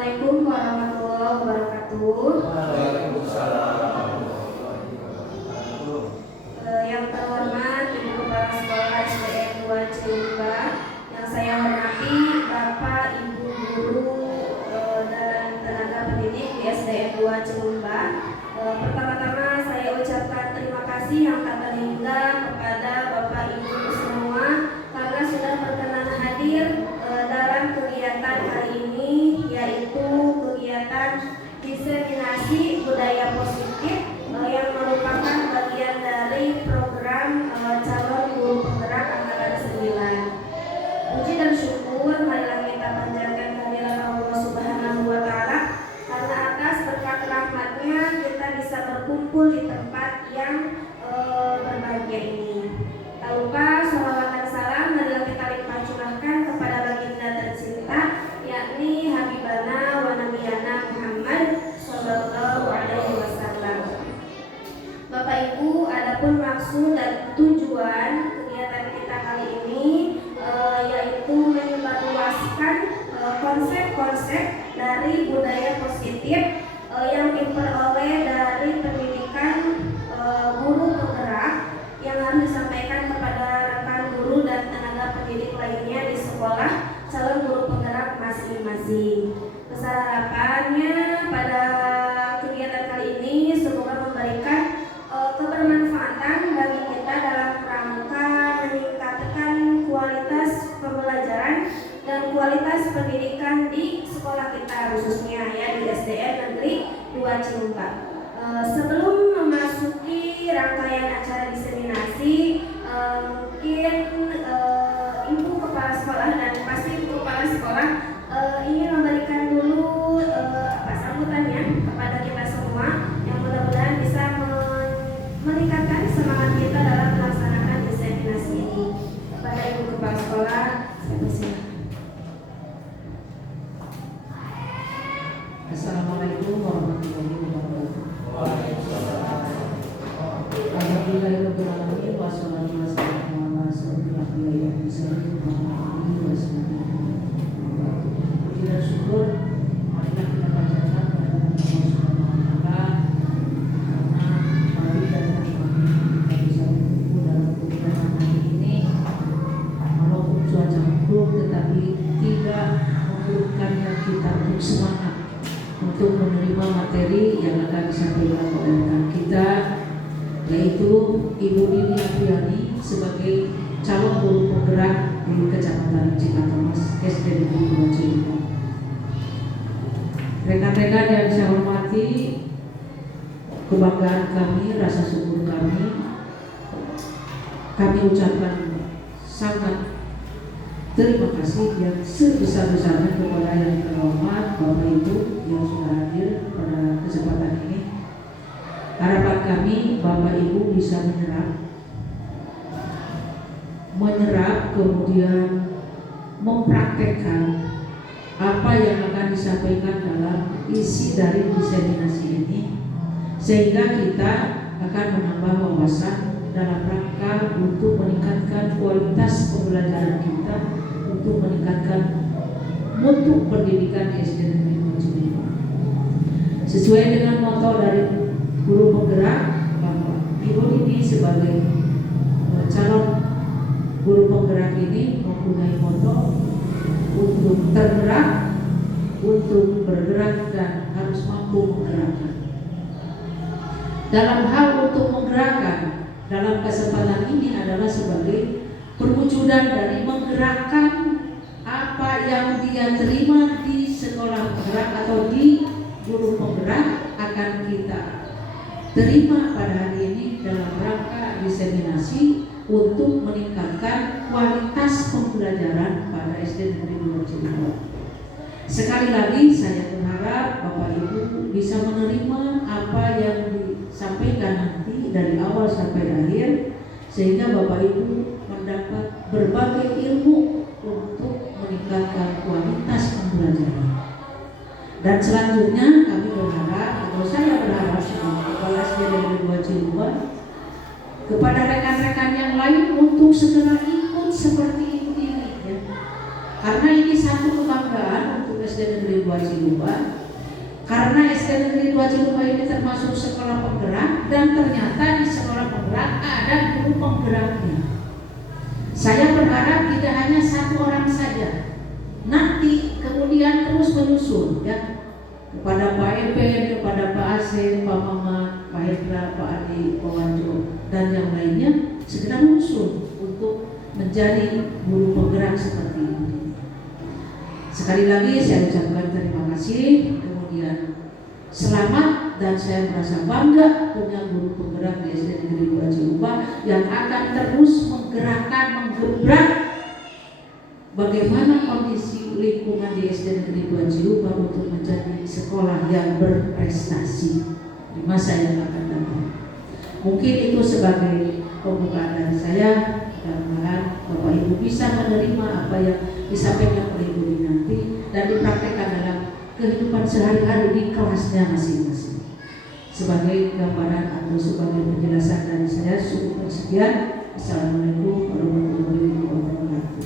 Assalamualaikum warahmatullahi wabarakatuh. Waalaikumsalam. Yang terhormat Ibu Kepala Sekolah SDN 2 Cilumba, yang saya hormati Bapak, Ibu guru dan tenaga pendidik di SDN 2 Cilumba. Pertama-tama saya ucapkan terima kasih yang tak terhingga kepada Bapak Ibu semua karena sudah berkenan hadir dalam kegiatan kali ini, yaitu kegiatan diseminasi budaya positif yang merupakan bagian dari program calon guru penggerak angkatan 9. Puji dan syukur marilah kita panjatkan kehadirat Allah Subhanahu wa Ta'ala karena atas berkat rahmatnya kita bisa berkumpul di tempat yang berbahagia ini. Tak lupa sholawat dan salam marilah kita limpah curahkan kepada baginda tercinta, yakni Habibana wa Nabiyana Muhammad Sallallahu Alaihi Wasallam. Bapak Ibu, adapun maksud dan tujuan kegiatan kita kali ini yaitu menyebarluaskan konsep-konsep dari budaya positif yang diperoleh dari pendidikan guru penggerak yang harus disampaikan kepada rekan guru dan tenaga pendidik lainnya di sekolah calon guru penggerak masing-masing. Besar harapannya pada kegiatan kali ini semoga memberikan kebermanfaatan bagi kita dalam rangka meningkatkan kualitas pembelajaran dan kualitas pendidikan di sekolah kita, khususnya ya di SDN Negeri 2 Cilumba. Sebelum memasuki rangkaian acara diseminasi, mungkin Ibu Kepala Sekolah dan pasti Ibu Kepala Sekolah ingin memberikan dulu sambutannya kepada kita semua yang mudah-mudahan bisa meningkatkan semangat kita dalam melaksanakan diseminasi ini. Kepada Ibu Kepala Sekolah, saya persilakan. Assalamualaikum warahmatullahi wabarakatuh. Waalaikumsalam. Alhamdulillahirobbilalamin wassalatu wassalamu ala asyrofil anbiya'i wal mursalin Muhammadin rasulillah. Puji dan syukur marilah kita panjatkan kepada Allah Subhanahu wa Ta'ala karena pagi dan kami kita bisa berkumpul dalam kegiatan hari ini walaupun cuaca buruk tetapi tidak memburukkannya kita untuk semangat untuk menerima materi yang akan disampaikan oleh rekan kita, yaitu Ibu Nini Apriani sebagai calon guru penggerak di Kecamatan Cikatomas SD Negeri 2 Cilumba. Rekan-rekan yang saya hormati, kebanggaan kami, rasa syukur kami ucapkan sangat terima kasih yang sebesar-besarnya kepada yang terhormat Bapak Ibu yang sudah hadir pada kesempatan ini. Harapan kami Bapak Ibu bisa menyerap kemudian mempraktekkan apa yang akan disampaikan dalam isi dari diseminasi ini, sehingga kita akan menambah wawasan dalam rangka untuk meningkatkan kualitas pembelajaran kita, untuk meningkatkan mutu pendidikan SD Negeri 2 Cilumba. Sesuai dengan moto dari guru penggerak, bahwa Ibu ini sebagai calon guru penggerak ini mempunyai moto untuk tergerak, untuk bergerak dan harus mampu menggerakkan. Dalam hal untuk menggerakkan dalam kesempatan ini adalah sebagai perwujudan dari menggerakkan apa yang dia terima di sekolah penggerak atau di guru penggerak akan kita terima pada hari ini dalam rangka diseminasi untuk meningkatkan kualitas pembelajaran pada SD Negeri 2 Cilumba. Sekali lagi saya berharap Bapak Ibu bisa menerima apa yang disampaikan nanti dari awal sampai akhir, sehingga Bapak Ibu mendapat berbagai ilmu untuk meningkatkan kualitas pembelajaran. Dan selanjutnya kami berharap, atau saya berharap sebagai Kepala SD Negeri 2 Cilumba kepada rekan-rekan yang lain untuk segera ikut seperti Ibu ini, ya. Karena ini satu kebanggaan untuk SD Negeri 2 Ciluba. Karena SD Negeri 2 Ciluba ini termasuk sekolah penggerak, dan ternyata di sekolah penggerak ada guru penggeraknya. Saya berharap tidak hanya satu orang saja, nanti kemudian terus menyusul ya, kepada Pak Eben, kepada Pak Asep, Pak Mamat, Pak Hendra, Pak Adi, Pak Wanjo, dan yang lainnya segera menyusul untuk menjadi guru penggerak seperti ini. Sekali lagi saya ucapkan terima kasih, kemudian selamat, dan saya merasa bangga punya guru penggerak di SD Negeri 2 Ciluba yang akan terus menggerakkan, menggebrak bagaimana kondisi lingkungan di SD Negeri 2 Ciluba untuk menjadi sekolah yang berprestasi di masa yang akan datang. Mungkin itu sebagai pembukaan dari saya. Mudah-mudahan Bapak Ibu bisa menerima apa yang disampaikan oleh Ibu nanti dan dipraktekkan dalam kehidupan sehari-hari di kelasnya masing-masing. Sebagai gambaran atau sebagai penjelasan dari saya, cukup sekian. Assalamualaikum warahmatullahi wabarakatuh.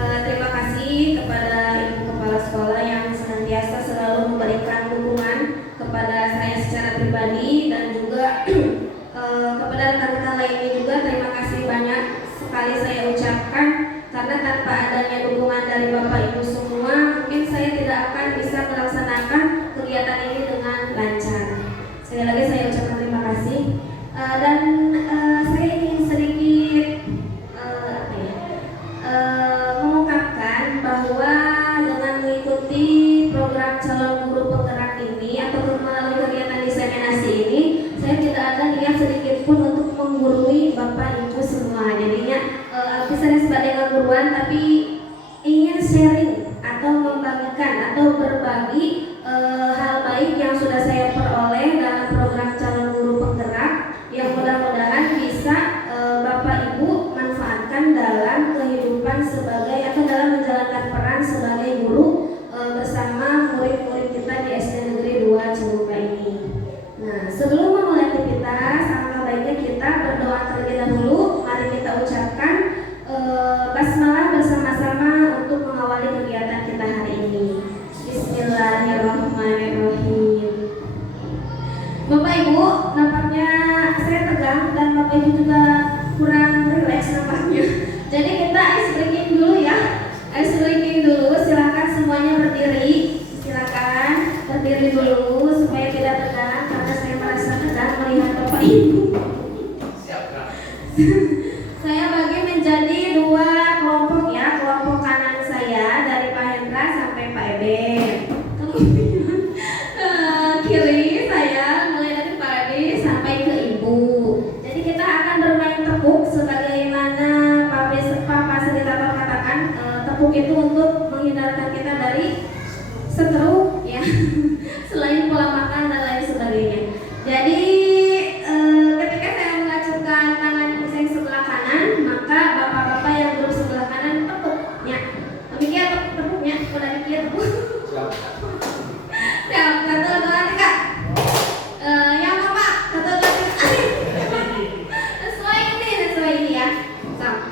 Terima kasih kepada Ibu Kepala Sekolah yang senantiasa selalu memberikan dukungan kepada saya secara pribadi, dan juga kepada rekan-rekan lainnya juga terima kasih banyak sekali saya ucapkan, karena tanpa adanya dukungan dari Bapak Ibu semua mungkin saya tidak akan bisa melaksanakan kegiatan ini dengan lancar. Sekali lagi saya ucapkan terima kasih, dan saya ingin sedikit mengungkapkan bahwa dengan mengikuti program calon guru penggerak ini atau melalui kegiatan diseminasi ini, saya tidak ada niat sedikit pun untuk menggurui Bapak Ibu semua. Jadinya saya sebagai keguruan, tapi ingin sharing atau membagikan atau berbagi hal baik yang sudah saya peroleh dalam program calon guru penggerak, yang mudah-mudahan bisa Bapak Ibu manfaatkan dalam kehidupan sebagai atau dalam menjalankan peran sebagai guru bersama murid-murid kita di SD Negeri 2 Ciluba ini. Nah, sebelum memulai aktivitas, alangkah baiknya kita berdoa terlebih dahulu. Mari kita ucapkan basmalah bersama-sama untuk mengawali kegiatan kita hari ini. Bismillahirrahmanirrahim. Bapak Ibu, nampaknya saya tegang dan Bapak Ibu juga kurang rileks nampaknya. Jadi kita ice breaking dulu ya. Ice breaking dulu, silakan semuanya berdiri. Silakan berdiri dulu supaya tidak tegang, karena saya merasa tegang melihat Bapak Ibu. Saya bagi menjadi dua kelompok ya. Kelompok kanan saya dari Pak Hendra sampai Pak Eben. Kiri saya mulai dari Pak Adi sampai ke Ibu. Jadi kita akan bermain tepuk sebagaimana Pak Fasilitator katakan, tepuk itu untuk menghindarkan kita dari stroke ya, selain pola makan dan lain sebagainya. Jadi ketika saya mengacungkan tangan saya sebelah kanan, maka bapak-bapak yang duduk sebelah kanan tepuknya. Demikian tepuknya, udah dikit tepuk. Siap, satu, dua, tiga. Yang bapak, satu, dua, tiga. Sesuai ini ya. Sama.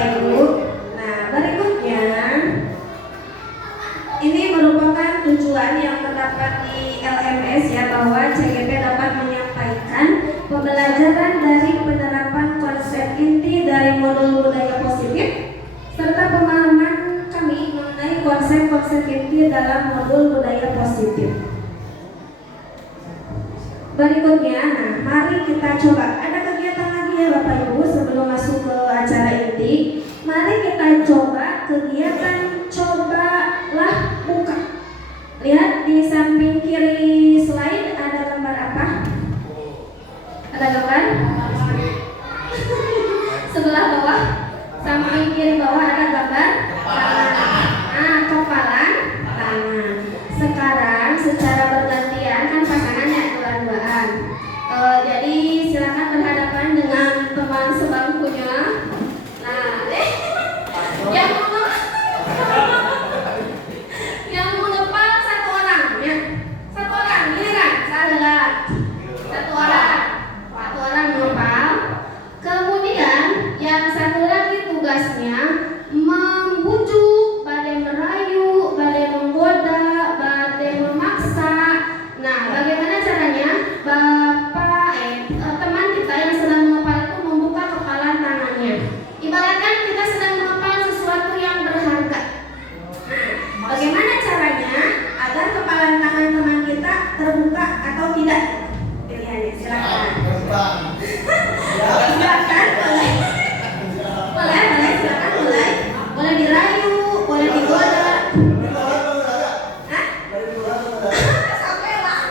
Bapak Ibu. Nah, berikutnya ini merupakan tujuan yang terdapat di LMS ya, bahwa CGP dapat menyampaikan pembelajaran dari penerapan konsep inti dari modul budaya positif serta pemahaman kami mengenai konsep-konsep inti dalam modul budaya positif. Berikutnya, nah mari kita coba, ada kegiatan lagi ya Bapak Ibu sebelum masuk ke acara inti. Mari kita coba kegiatan cobalah buka. Lihat di samping kiri slide ada gambar apa? Ada gambar? Sebelah bawah, samping kiri bawah ada gambar tangan. Nah, kepalan tangan. Sekarang secara bergantian kan pasangannya dua-duaan. Jadi silakan berhadapan dengan teman sebangkunya. Nah, yang mengepal satu orang, ya. Satu orang, giliran, salah. Satu orang mengepal. Kemudian yang satu lagi tugasnya membujuk, badai merayu, badai menggoda, badai memaksa. Nah, bagaimana caranya? Teman kita yang sedang mengepal itu membuka kepala tangannya. Ibaratkan kita sedang mengepal sesuatu yang berharga. Nah, bagaimana caranya agar kepala tangan teman kita terbuka atau tidak? Pilihannya silakan. Silakan, boleh silakan, boleh dirayu, boleh digoda. Hah? Sampai lah.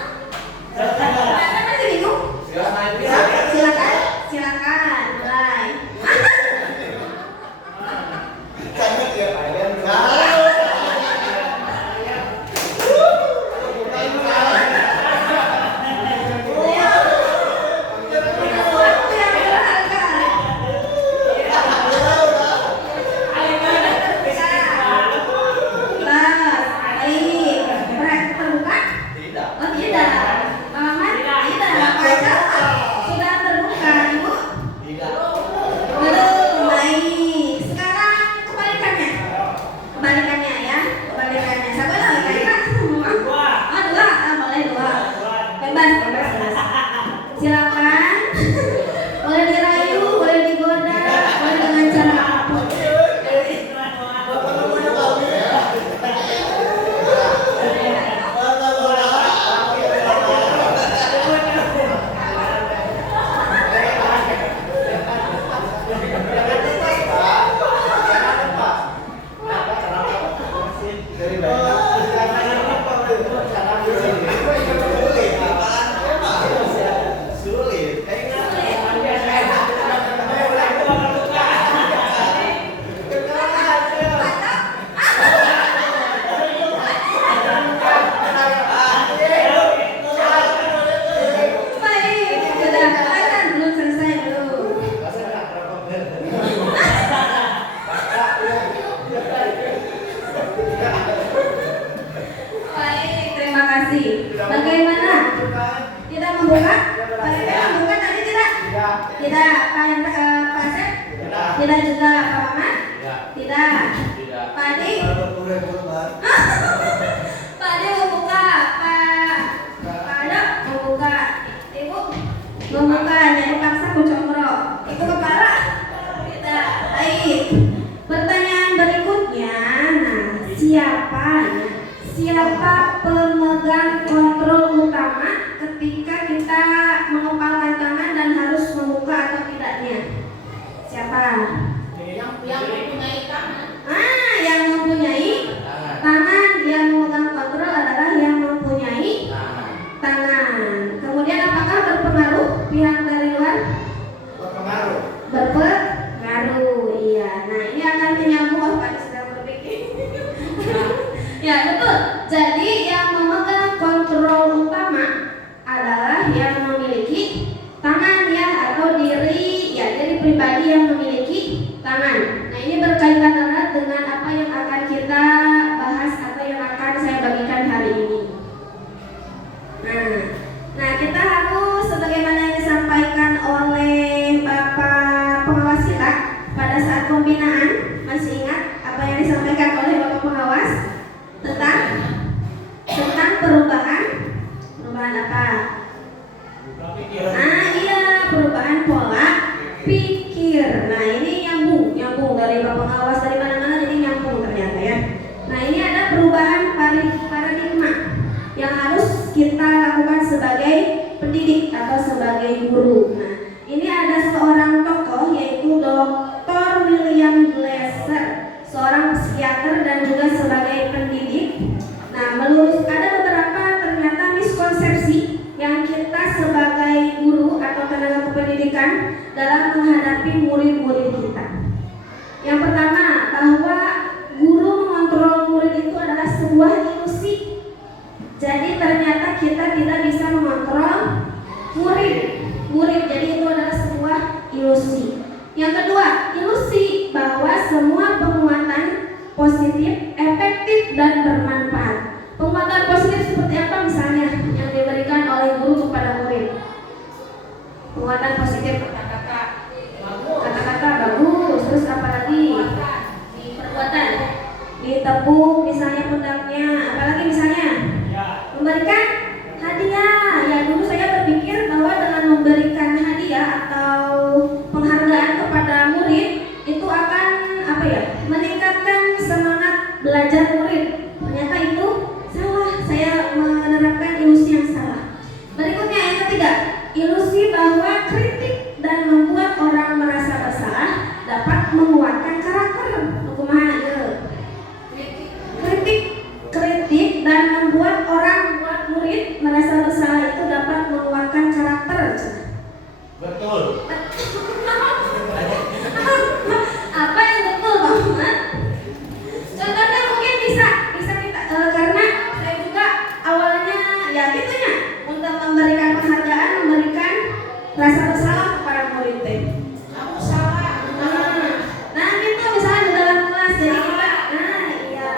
Anda masih bingung? Silakan, mulai. Sesuatu yang berharga. Baik. Terbuka? Oh tidak. Maman? Tidak. Sudah terbuka, Ibu? Belum. Baik. Sekarang kebalikannya ya. Siapa lagi kira-kira? Oh, dua. Boleh dua. Bebas. Silakan. Boleh dirayu, boleh digoda, boleh dengan cara apapun. Baik, sudah kelihatan belum selesai belum? Baik, terima kasih. Bagaimana? Tidak membuka? Bagaimana membuka tadi tidak? Tidak. Pak Asep? Tidak juga. Pak Maman? Tidak. Pak Adi? Pak Adi membuka. Pak Ado membuka. Ibu membuka. Jadi paksa kucongro. Ibu kepala? Tidak. Baik. Pertanyaan berikutnya. Nah, siapa pemegang kontrol utama ketika kita mengepalkan tangan dan harus membuka atau tidaknya? Siapa? Yang mempunyai tangan. Yang mempunyai tangan. Yang memegang kontrol adalah yang mempunyai tangan. Kemudian apakah berpengaruh pihak dari luar? Berpengaruh, iya. Nah, ini akan menyambung apa yang sedang berpikir. Ya, betul. Jadi yang memegang kontrol utama adalah yang memiliki tangan ya, atau diri pribadi yang memiliki tangan. Nah, ini berkaitan erat dengan apa yang akan kita bahas atau yang akan saya bagikan hari ini. Nah, kita harus sebagaimana yang disampaikan oleh Bapak pengawas kita pada saat pembinaan. Masih ingat apa yang disampaikan oleh Bapak Pengawas tentang perubahan apa? Nah, iya, perubahan pola pikir. Nah, ini nyambung dari Bapak Pengawas dari mana-mana, jadi nyambung ternyata ya. Nah, ini ada perubahan paradigma yang harus kita lakukan sebagai pendidik atau sebagai guru. Nah, ini ada seorang tokoh yaitu Dr. William Glasser, seorang psikiater dan juga sebagai pendidik. Nah, ada beberapa ternyata miskonsepsi yang kita sebagai guru atau tenaga kependidikan dalam menghadapi murid-murid kita. Yang pertama, bahwa guru mengontrol murid itu adalah sebuah ilusi. Jadi ternyata kita tidak bisa mengontrol murid. Jadi itu adalah sebuah ilusi. Yang kedua, ilusi bahwa semua penguatan positif, efektif dan bermanfaat. Penguatan positif seperti apa misalnya yang diberikan oleh guru kepada murid? Penguatan positif kata-kata bagus, terus apa lagi? Perbuatan ditepuk misalnya pundaknya, apalagi misalnya memberikan hadiah. Ya, dulu saya berpikir bahwa dengan memberikan hadiah atau penghargaan kepada murid itu akan meningkatkan semangat belajar murid. Ternyata itu salah, saya menerapkan ilusi yang salah. Berikutnya yang ketiga, ilusi bahwa kritik dan membuat orang merasa bersalah dapat menguatkan karakter. Kritik dan membuat murid merasa bersalah itu dapat menguatkan karakter. Betul. Apa yang betul, Bang Ahmad? Contohnya mungkin bisa kita karena saya juga awalnya ya gitunya untuk memberikan penghargaan, memberikan rasa bersalah kepada murid teh. Kamu salah. Nah itu misalnya di dalam kelas jadi kita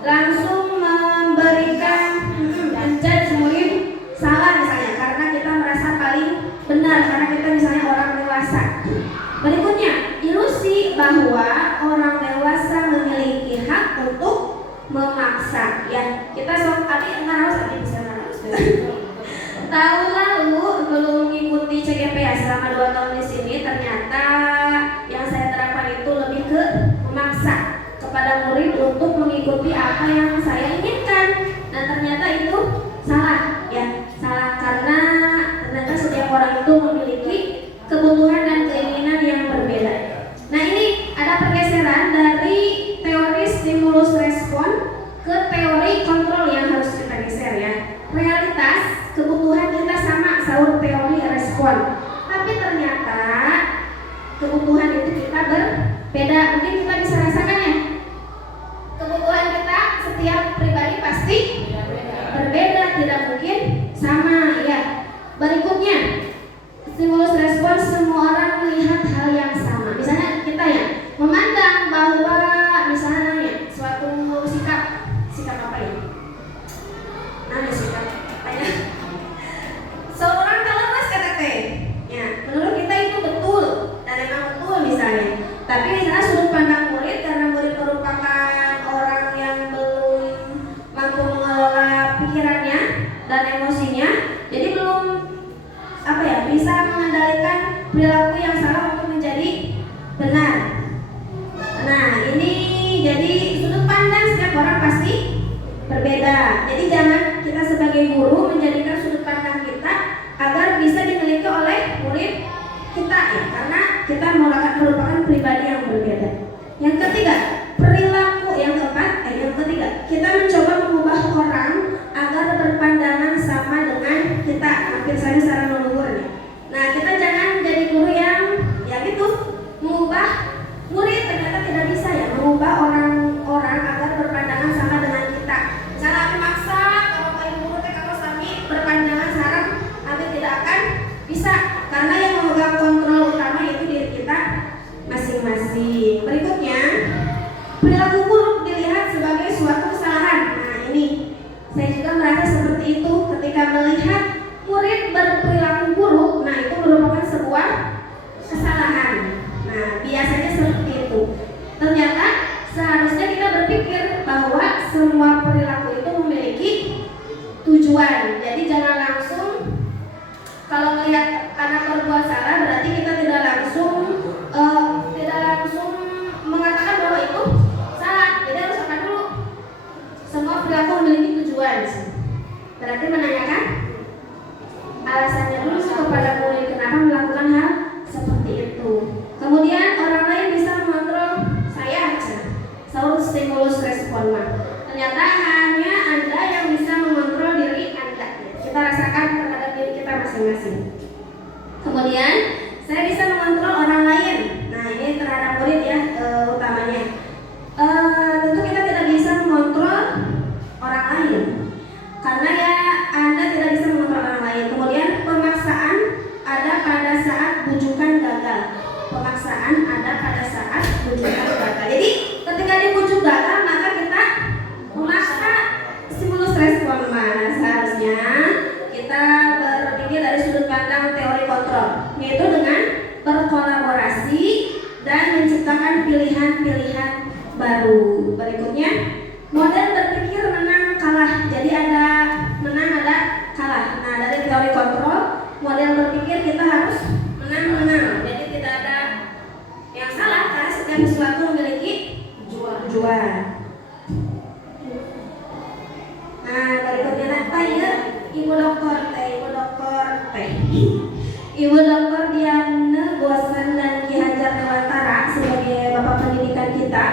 langsung memberikan menjudge murid salah misalnya karena kita merasa paling benar karena kita misalnya orang dewasa. Berikutnya, ilusi bahwa orang dewasa memiliki hak untuk memaksa. Ya, kita tahun lalu belum mengikuti CGP ya selama 2 tahun di sini, ternyata yang saya terapkan itu lebih ke memaksa kepada murid untuk mengikuti apa yang saya inginkan. Dan ternyata itu salah, ya salah karena ternyata setiap orang itu memiliki kebutuhan dan keinginan yang berbeda. Nah ini ada pergeseran dari teori stimulus respon ke teori kontrol yang harus kita geser ya. Realitas kebutuhan kita sama sahur teori respon, tapi ternyata kebutuhan itu kita berbeda. Mungkin kita bisa rasakan ya, kebutuhan kita setiap pribadi pasti berbeda, tidak mungkin sama ya. Berikutnya, stimulus respon semua orang melihat hal yang sama. Misalnya kita ya memandang bahwa misalnya suatu sikap apa ya? Sikap apa ya? Seorang kalau kata teh, ya menurut kita itu betul dan memang betul misalnya. Tapi di sana sudut pandang murid karena murid merupakan orang yang belum mampu mengelola pikirannya dan emosinya, jadi belum bisa mengendalikan perilaku yang salah untuk menjadi benar. Nah ini jadi sudut pandang setiap orang pasti berbeda. Jadi jangan kita sebagai guru menjadikan sudut pandang kita agar bisa dimiliki oleh murid kita ya, karena kita merupakan pribadi yang berbeda. Yang ketiga, perilaku. Yang ketiga, kita mencoba mengubah orang agar berpandangan sama dengan kita. Hampir saja secara leluhur. Nah, kita jangan jadi guru yang ya gitu mengubah murid. Ternyata tidak bisa ya mengubah orang agar berpandangan sama dengan kita. Cara memaksa kalau kayak guru kalau kami berpandangan sarang, kami tidak akan bisa karena yang memegang kontrol utama itu diri kita masing-masing. Berikutnya, perilaku buruk dilihat sebagai suatu kesalahan. Nah ini saya juga merasa seperti itu ketika melihat murid berperilaku buruk. Nah itu merupakan sebuah kesalahan. Nah biasanya seperti itu. Ternyata hanya Anda yang bisa mengontrol diri Anda. Kita rasakan terhadap diri kita masing-masing. Kemudian saya bisa mengontrol orang lain. Nah ini terhadap murid ya, utamanya. Tentu kita tidak bisa mengontrol orang lain, karena ya Anda tidak bisa mengontrol orang lain. Kemudian pemaksaan ada pada saat bujukan gagal. Pemaksaan ada pada saat bujukan gagal. Jadi ketika dibujuk gagal, maka kita memaksa stimulus respon. Mana seharusnya kita berpikir dari sudut pandang teori kontrol, yaitu dengan berkolaborasi dan menciptakan pilihan-pilihan baru. Berikutnya, model berpikir menang kalah. Jadi ada menang, ada kalah. Nah, dari teori kontrol, model berpikir kita harus menang-menang. Jadi tidak ada yang salah karena setiap sesuatu memiliki juara. Nah, berikutnya apa ya? Ibu dokter teh. Ibu dokter Diana Gosen dan Ki Hajar Dewantara sebagai bapak pendidikan kita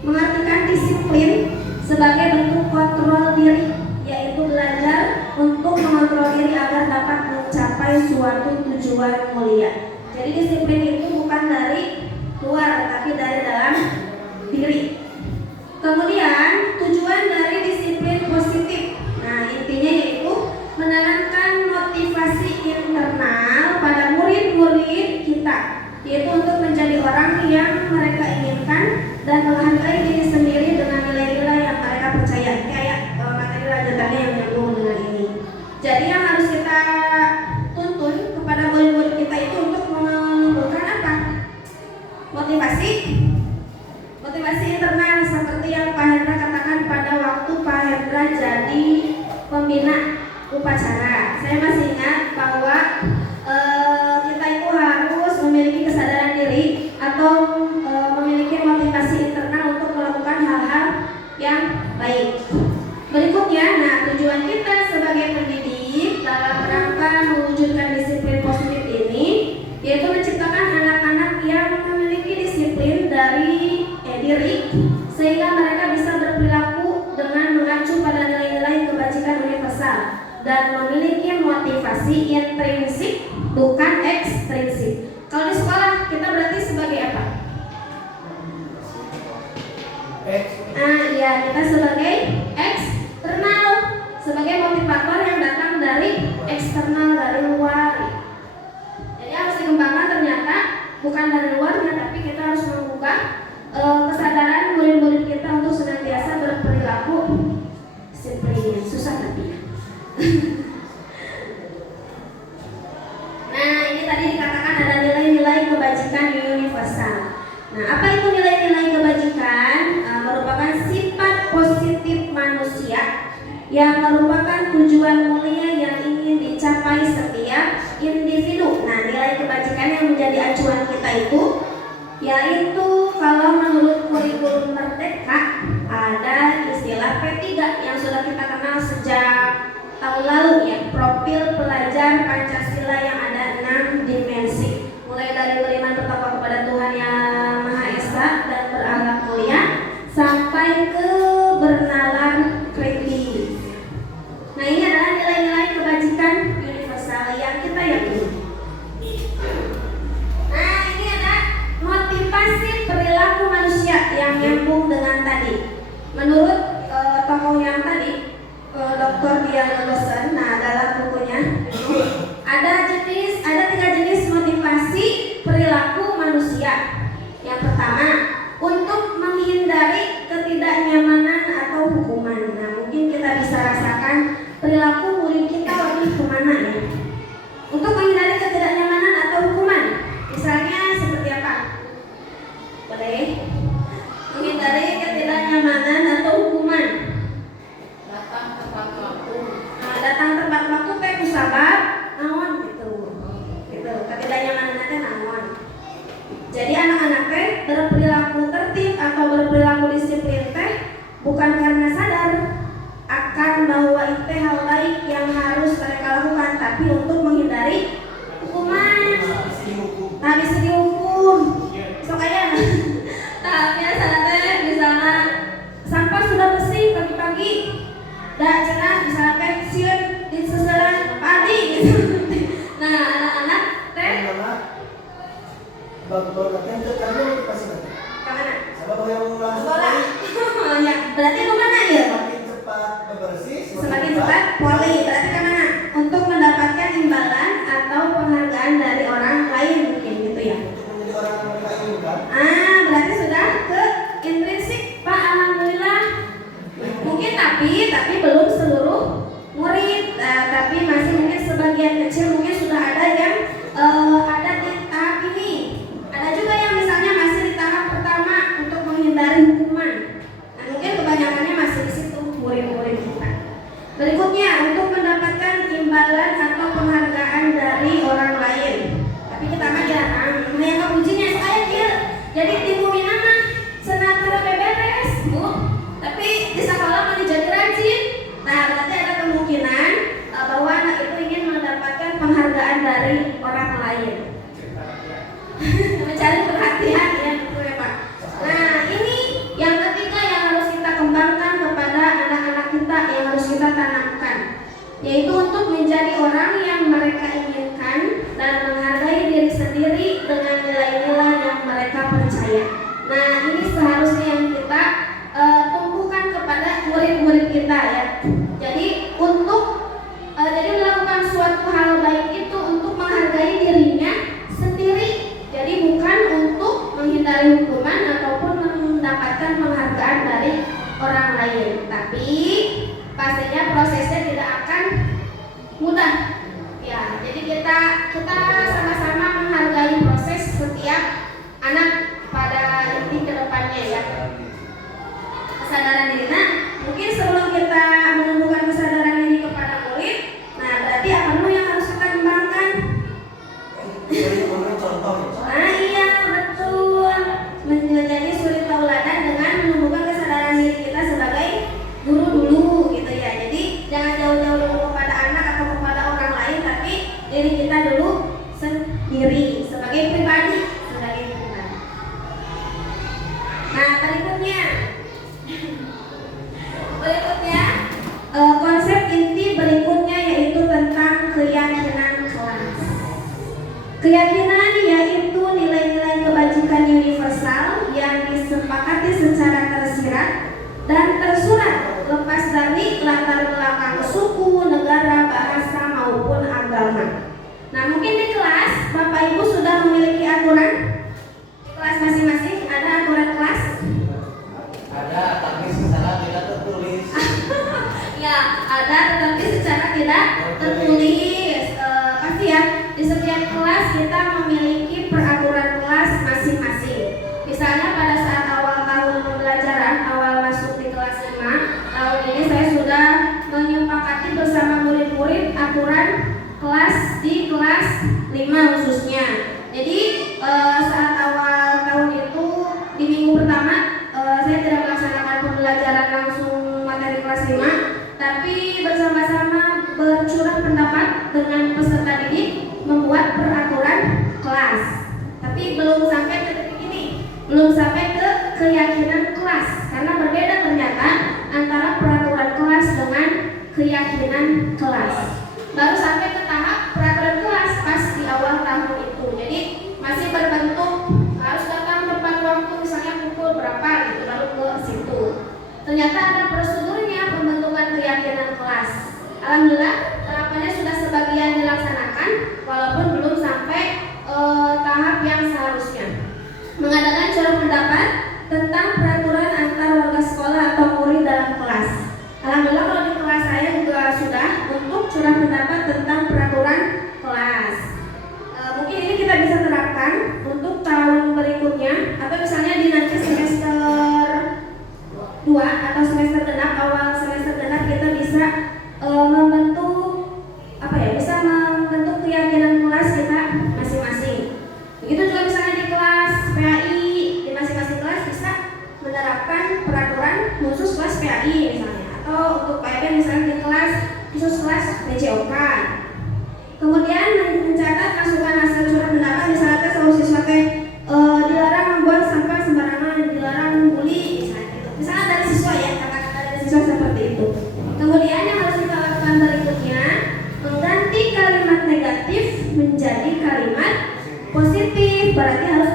mengartikan disiplin sebagai bentuk kontrol diri, yaitu belajar untuk mengontrol diri agar dapat mencapai suatu tujuan mulia. Jadi disiplin itu bukan dari luar, tapi dari dalam diri. Kemudian tujuan dari disiplin positif, nah intinya yaitu menanamkan motivasi internal pada murid-murid kita, yaitu untuk menjadi orang yang mereka inginkan dan menghargai diri sendiri dengan nilai-nilai yang mereka percaya. Kayak materi lanjutannya yang nyambung dengan ini. Jadi yang harus kita tuntun kepada murid-murid kita itu untuk menumbuhkan apa? Motivasi internal, seperti yang Pak Hendra katakan pada waktu Pak Hendra jadi pembina upacara. Saya masih ingat bahwa kita itu harus memiliki kesadaran diri atau memiliki motivasi internal untuk melakukan hal-hal yang baik. Berikutnya, nah tujuan kita sebagai pendidik dalam rangka mewujudkan disiplin positif ini, yaitu menciptakan anak-anak yang memiliki disiplin dari diri, sehingga mereka bisa berperilaku dengan mengacu pada nilai-nilai kebajikan universal dan memiliki motivasi intrinsik bukan ekstrinsik. Kalau di sekolah kita berarti sebagai apa? Nah, iya, kita sebagai eksternal, sebagai motivator yang datang dari eksternal, dari luar. Jadi harus dikembangkan, ternyata bukan dari luarnya, tapi kita harus membuka kesadaran murid-murid kita untuk senantiasa berperilaku disiplin. Susah tapi ya. Nah, ini tadi dikatakan ada nilai-nilai kebajikan universal. Nah, apa itu nilai-nilai kebajikan? Merupakan sifat positif manusia yang merupakan tujuan mulia yang ingin dicapai setiap individu. Nah, nilai kebajikan yang menjadi acuan kita itu, yaitu kalau menurut kurikulum Merdeka ada istilah P3 yang sudah kita kenal sejak tahun lalu ya, profil pelajar Pancasila yang ada 6 dimensi, mulai dari beriman bertakwa kepada Tuhan Yang Maha Esa dan berakhlak mulia sampai ke bernalar kritis. Nah, ini adalah nilai-nilai kebajikan universal yang kita yakini. Nah, ini ada motivasi perilaku manusia yang nyambung dengan tadi. Menurut tokoh yang tadi, Dr. Diana Gosen, nah dalam bukunya ada 3 jenis motivasi perilaku manusia. Yang pertama, untuk menghindari ketidaknyamanan atau hukuman. Nah, mungkin kita bisa rasakan perilaku murid kita lebih kemana ya? Untuk menghindari ketidaknyamanan atau hukuman, misalnya seperti apa? Boleh? Menghindari ketidaknyamanan atau hukuman. Datang tepat waktu teh kusabab naon gitu. Ketidaknyamanan teh naon. Jadi anak-anak teh berperilaku tertib atau berperilaku disiplin teh bukan karena sadar akan bahwa itu hal baik yang harus mereka lakukan, tapi untuk menghindari hukuman. Nah, bisa dihukum. Sok aya. Nah, biasa teh misalnya betul nanti itu kan itu pasti nanti. Kemana? Sebab yang langsung Sekolah. Ya, berarti kemana ya? semakin cepat bebersih, Semakin cepat poli. Berarti kemana? Untuk mendapatkan imbalan atau penghargaan dari orang lain mungkin gitu ya. untuk menjadi orang yang mereka inginkan. Berarti sudah ke intrinsik Pak, alhamdulillah. Mungkin tapi belum seluruh murid, tapi masih mungkin sebagian kecil mungkin sudah ada yang ada di tahap ini. Ada juga yang misalnya masih di tahap pertama untuk menghindari hukuman. Nah, mungkin kebanyakannya masih di situ murid-murid kita. Berikutnya untuk mendapatkan imbalan atau penghargaan dari orang lain. Tapi kita mah jarang. Yang kepujinya saya dia. Jadi timu minana senatara beberes, Bu. Tapi di sekolah mau jadi rajin. Nah, berarti ada kemungkinan bahwa anak itu ingin mendapatkan penghargaan dari orang lain. Mencari perhatian ya, betul ya Pak. Nah, ini yang ketiga yang harus kita kembangkan kepada anak-anak kita, yang harus kita tanamkan, yaitu untuk menjadi orang yang mereka inginkan dan menghargai diri sendiri dengan nilai-nilai yang mereka percaya. Nah, ini seharusnya yang kita tumbuhkan kepada murid-murid kita ya. Jadi jadi melakukan suatu hal baik itu untuk menghargai dirinya sendiri. Jadi bukan untuk menghindari hukuman ataupun mendapatkan penghargaan dari orang lain. Tapi pastinya prosesnya tidak akan mudah. Ya, jadi kita sama-sama menghargai proses setiap anak pada inti kedepannya ya. Kesadaran diri. Nah, mungkin sebelum kita menumbuhkan kesadaran diri kepada murid, nah berarti apa dulu yang harus kita kembangkan? Jadi memberi contoh. Nah iya betul, menjadi suri tauladan dengan menumbuhkan kesadaran diri kita sebagai guru dulu gitu ya. Jadi jangan jauh-jauh dulu kepada anak atau kepada orang lain, tapi diri kita dulu sendiri sebagai pribadi. Nah berikutnya konsep inti berikutnya yaitu tentang keyakinan kelas. Keyakinan yaitu nilai-nilai kebajikan universal yang disepakati secara tersirat dan tersurat lepas dari latar belakang suku, negara, bahasa maupun agama. Nah mungkin di kelas Bapak Ibu sudah memiliki aturan. Di kelas masing-masing ada aturan kelas. Ada, tapi secara tidak tertulis. Ya, ada tetapi secara tidak tertulis. Pasti ya, di setiap kelas kita memiliki peraturan kelas masing-masing. Misalnya pada saat awal tahun pembelajaran, awal masuk di kelas 5, tahun ini saya sudah menyepakati bersama murid-murid aturan kelas di kelas 5 khususnya. Jadi saat awal tahun itu di minggu pertama saya tidak melaksanakan pembelajaran langsung materi kelas 5, tapi bersama-sama bercurah pendapat dengan peserta didik membuat peraturan kelas. Tapi belum sampai ke titik ini, belum sampai ke keyakinan kelas, karena berbeda ternyata antara peraturan kelas dengan keyakinan kelas. Baru sampai ke tahap peraturan kelas pas di awal tahun itu. Jadi masih berbentuk harus datang tepat waktu, misalnya pukul berapa gitu, baru ke situ. Ternyata ada prosedurnya pembentukan keyakinan kelas. Alhamdulillah terapannya sudah sebagian dilaksanakan, walaupun belum sampai tahap yang seharusnya. Mengadakan curah pendapat tentang peraturan antar warga sekolah atau murid dalam kelas. Alhamdulillah kalau di kelas saya juga sudah untuk curah pendapat tentang peraturan kelas. Mungkin ini kita bisa terapkan untuk tahun berikutnya, atau misalnya di nanti semester 2 atau semester genap, awal semester genap kita bisa bisa membentuk keyakinan kelas kita masing-masing. Begitu juga misalnya di kelas PAI, di masing-masing kelas bisa menerapkan peraturan khusus kelas PAI misalnya, atau untuk PAB misalnya di kelas khusus kelas PJOK. Kemudian mencatat masukan hasil curah pendapat, misalnya seluruh siswa dilarang membuang sampah sembarangan, dilarang membuli misalnya gitu. Misalnya dari siswa ya, kata-kata dari siswa seperti itu. Kemudian yang harus kita lakukan berikutnya, mengganti kalimat negatif menjadi kalimat positif. Berarti harus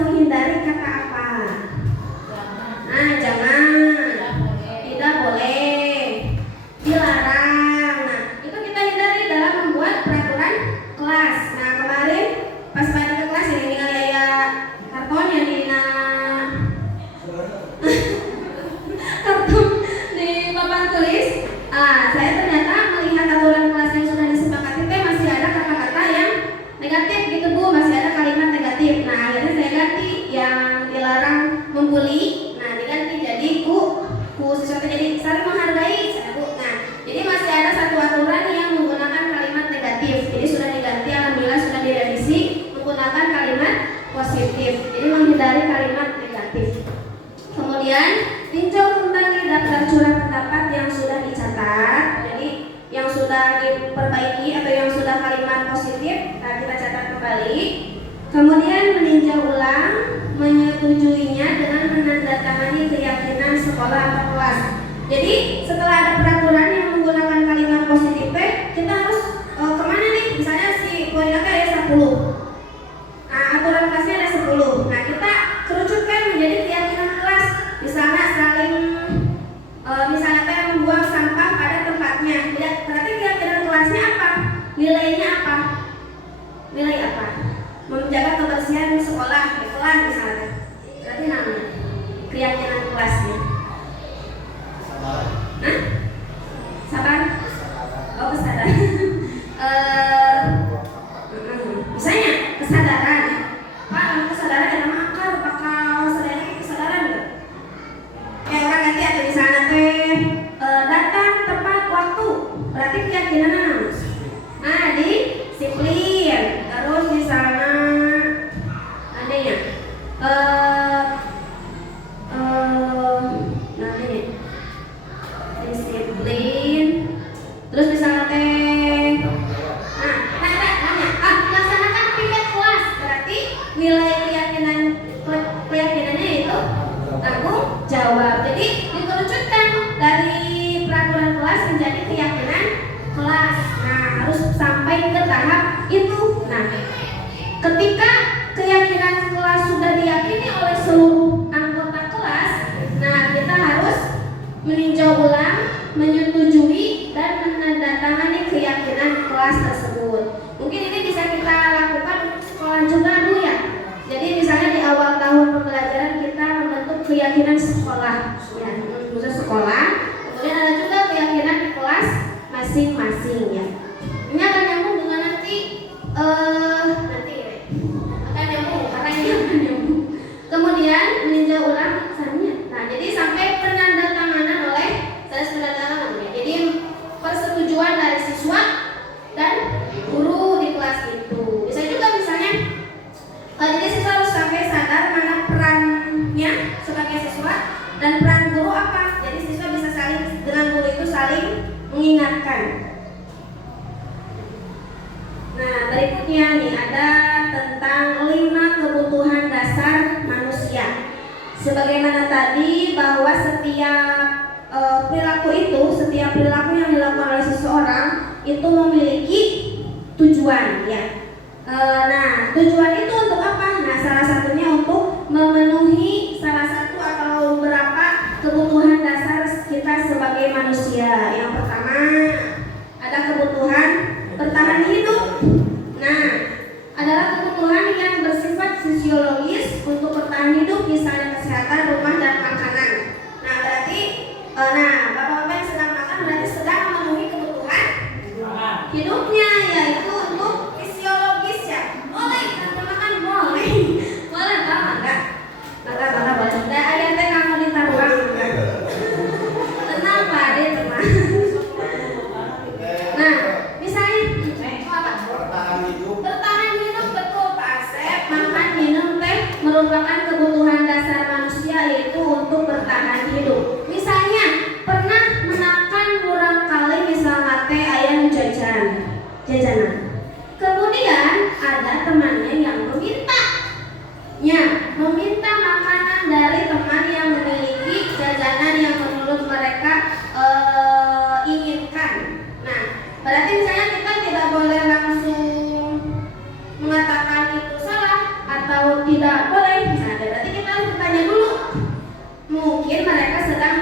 kuli, nah diganti jadi ku sesuatu, jadi saling menghargai Bu. Nah, jadi masih ada satu aturan yang menggunakan kalimat negatif. Jadi sudah diganti, alhamdulillah sudah direvisi menggunakan kalimat positif. Jadi menghindari kalimat negatif. Kemudian tinjau kembali daftar curah pendapat yang sudah dicatat. Jadi yang sudah diperbaiki atau yang sudah kalimat positif, nah kita catat kembali. Kemudian meninjau ulang, menyetujuinya dengan menandatangani keyakinan sekolah atau kelas. Jadi setelah ada peraturan yang menggunakan kalimat positif, kita harus kemana nih? Misalnya si poinnya ada 10. Nah, aturan kelasnya ada 10. Nah, kita kerucutkan menjadi keyakinan kelas. Misalnya saling misalnya membuang sampah pada tempatnya. Berarti keyakinan kelasnya apa? Nilainya apa? Nilai apa? Menjaga kebersihan sekolah, kelas misalnya. Berarti namanya keyakinan kelasnya. Hah? Sabar? Oh, kesadaran. Misalnya kesadaran. Pak, kesadaran ada nama akar, bakal sadari kesadaran enggak? Orang ganti atau misalnya datang tepat waktu. Berarti keyakinan apa? Nah, disiplin. Terus misalnya adanya namanya disiplin. Terus misalnya laksanakan piket kelas. Berarti nilai keyakinannya itu tanggung jawab. Jadi dikerucutkan dari peraturan kelas menjadi keyakinan kelas. Nah, harus sampai ke tahap itu. Nah, ketika keyakinan kelas sudah diyakini oleh seluruh anggota kelas, nah kita harus meninjau ulang, menyetujui dan menandatangani keyakinan kelas tersebut. Mungkin ini bisa kita lakukan untuk sekolah juga dulu ya. Jadi misalnya di awal tahun pembelajaran kita membentuk keyakinan sekolah, ya, khusus sekolah. Kemudian ada juga keyakinan di kelas masing-masing ya. Ini akan nyambung dengan nanti akan nyambung. Kemudian meninjau ulang misalnya. Nah, jadi sampai penandatanganan oleh jadi persetujuan dari siswa dan guru di kelas itu. Bisa juga misalnya jadi siswa harus sampai sadar mana perannya sebagai siswa dan peran guru apa. Jadi siswa bisa saling dengan guru itu saling mengingatkan. Nah, berikutnya nih ada tentang 5 kebutuhan dasar manusia. Sebagaimana tadi bahwa setiap setiap perilaku yang dilakukan oleh seseorang itu memiliki tujuan ya. Nah, tujuan itu untuk apa? Nah, salah satunya untuk memenuhi salah satu atau beberapa kebutuhan dasar kita sebagai manusia. Yang pertama ada kebutuhan bertahan hidup. Nah, adalah kebutuhan yang bersifat fisiologis untuk bertahan hidup, misalnya kesehatan, rumah, dan makanan. Nah, berarti bapak-bapak yang sedang makan berarti sedang memenuhi kebutuhan hidupnya, yaitu untuk fisiologis ya. Boleh kita makan, boleh bapak enggak? Bapak boleh. Dan ayah teh kamu ditaruh. Tenang Pak Ade, tenang. Nah, misalnya apa? Bertahan hidup, betul Pak Asep. Makan, minum teh merupakan kebutuhan dasar manusia, yaitu untuk bertahan hidup. Misalnya pernah menakan kurang kali misalnya teh ayam jajanan. Kemudian ada temannya yang meminta makanan dari teman yang memiliki jajanan yang menurut mereka inginkan. Nah, berarti misalnya kita tidak boleh langsung mengatakan itu salah atau tidak boleh. Nah, berarti kita harus bertanya dulu. Mungkin mereka sedang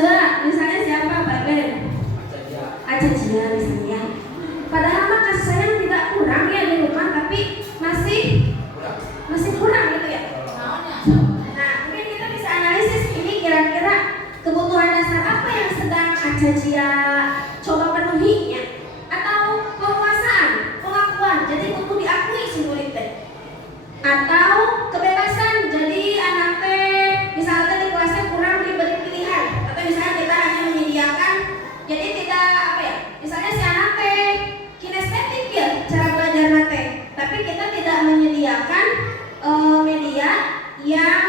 juga, misalnya siapa Pak Ben? Aja Cia misalnya. Padahal mah kasih sayang tidak kurang ya di rumah, tapi masih kurang gitu ya. Nah, mungkin kita bisa analisis ini kira-kira kebutuhan dasar apa yang sedang Aja Cia coba penuhi ya? Atau penguasaan, pengakuan, jadi butuh diakui si murid teh. Atau kebebasan, jadi anak teh misalnya di kelasnya kurang diberi pilihan, atau misalnya kita hanya menyediakan, jadi tidak apa ya, misalnya si anak teh kinestetik ya cara belajar teh, tapi kita tidak menyediakan media yang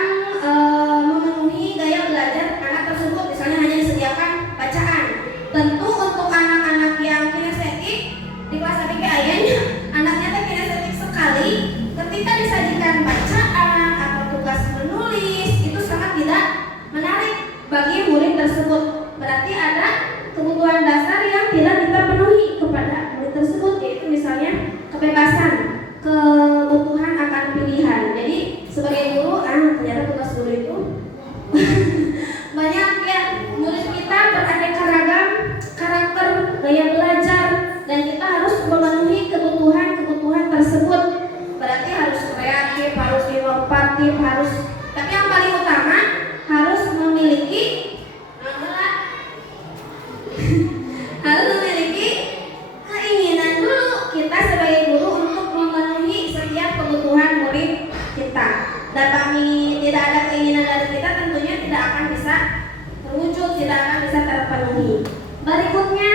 memenuhi gaya belajar anak tersebut, misalnya hanya disediakan bacaan. Tentu untuk anak-anak yang kinestetik di kelas ABG ayahnya anaknya teh kinestetik sekali, ketika disajikan bacaan atau tugas menulis itu sangat tidak menarik bagi murid tersebut. Berarti ada kebutuhan dasar yang tidak kita penuhi kepada murid tersebut, yaitu misalnya kebebasan, kebutuhan akan pilihan. Jadi sebagai guru, ternyata tugas guru itu banyak ya, murid kita beraneka ragam karakter, gaya belajar, dan kita harus memenuhi kebutuhan tersebut. Berarti harus kreatif, harus inovatif, tapi yang paling utama harus memiliki keinginan dulu kita sebagai guru untuk memenuhi setiap kebutuhan murid kita. Dan kami tidak ada keinginan dari kita, tentunya tidak akan bisa terwujud, tidak akan bisa terpenuhi. Berikutnya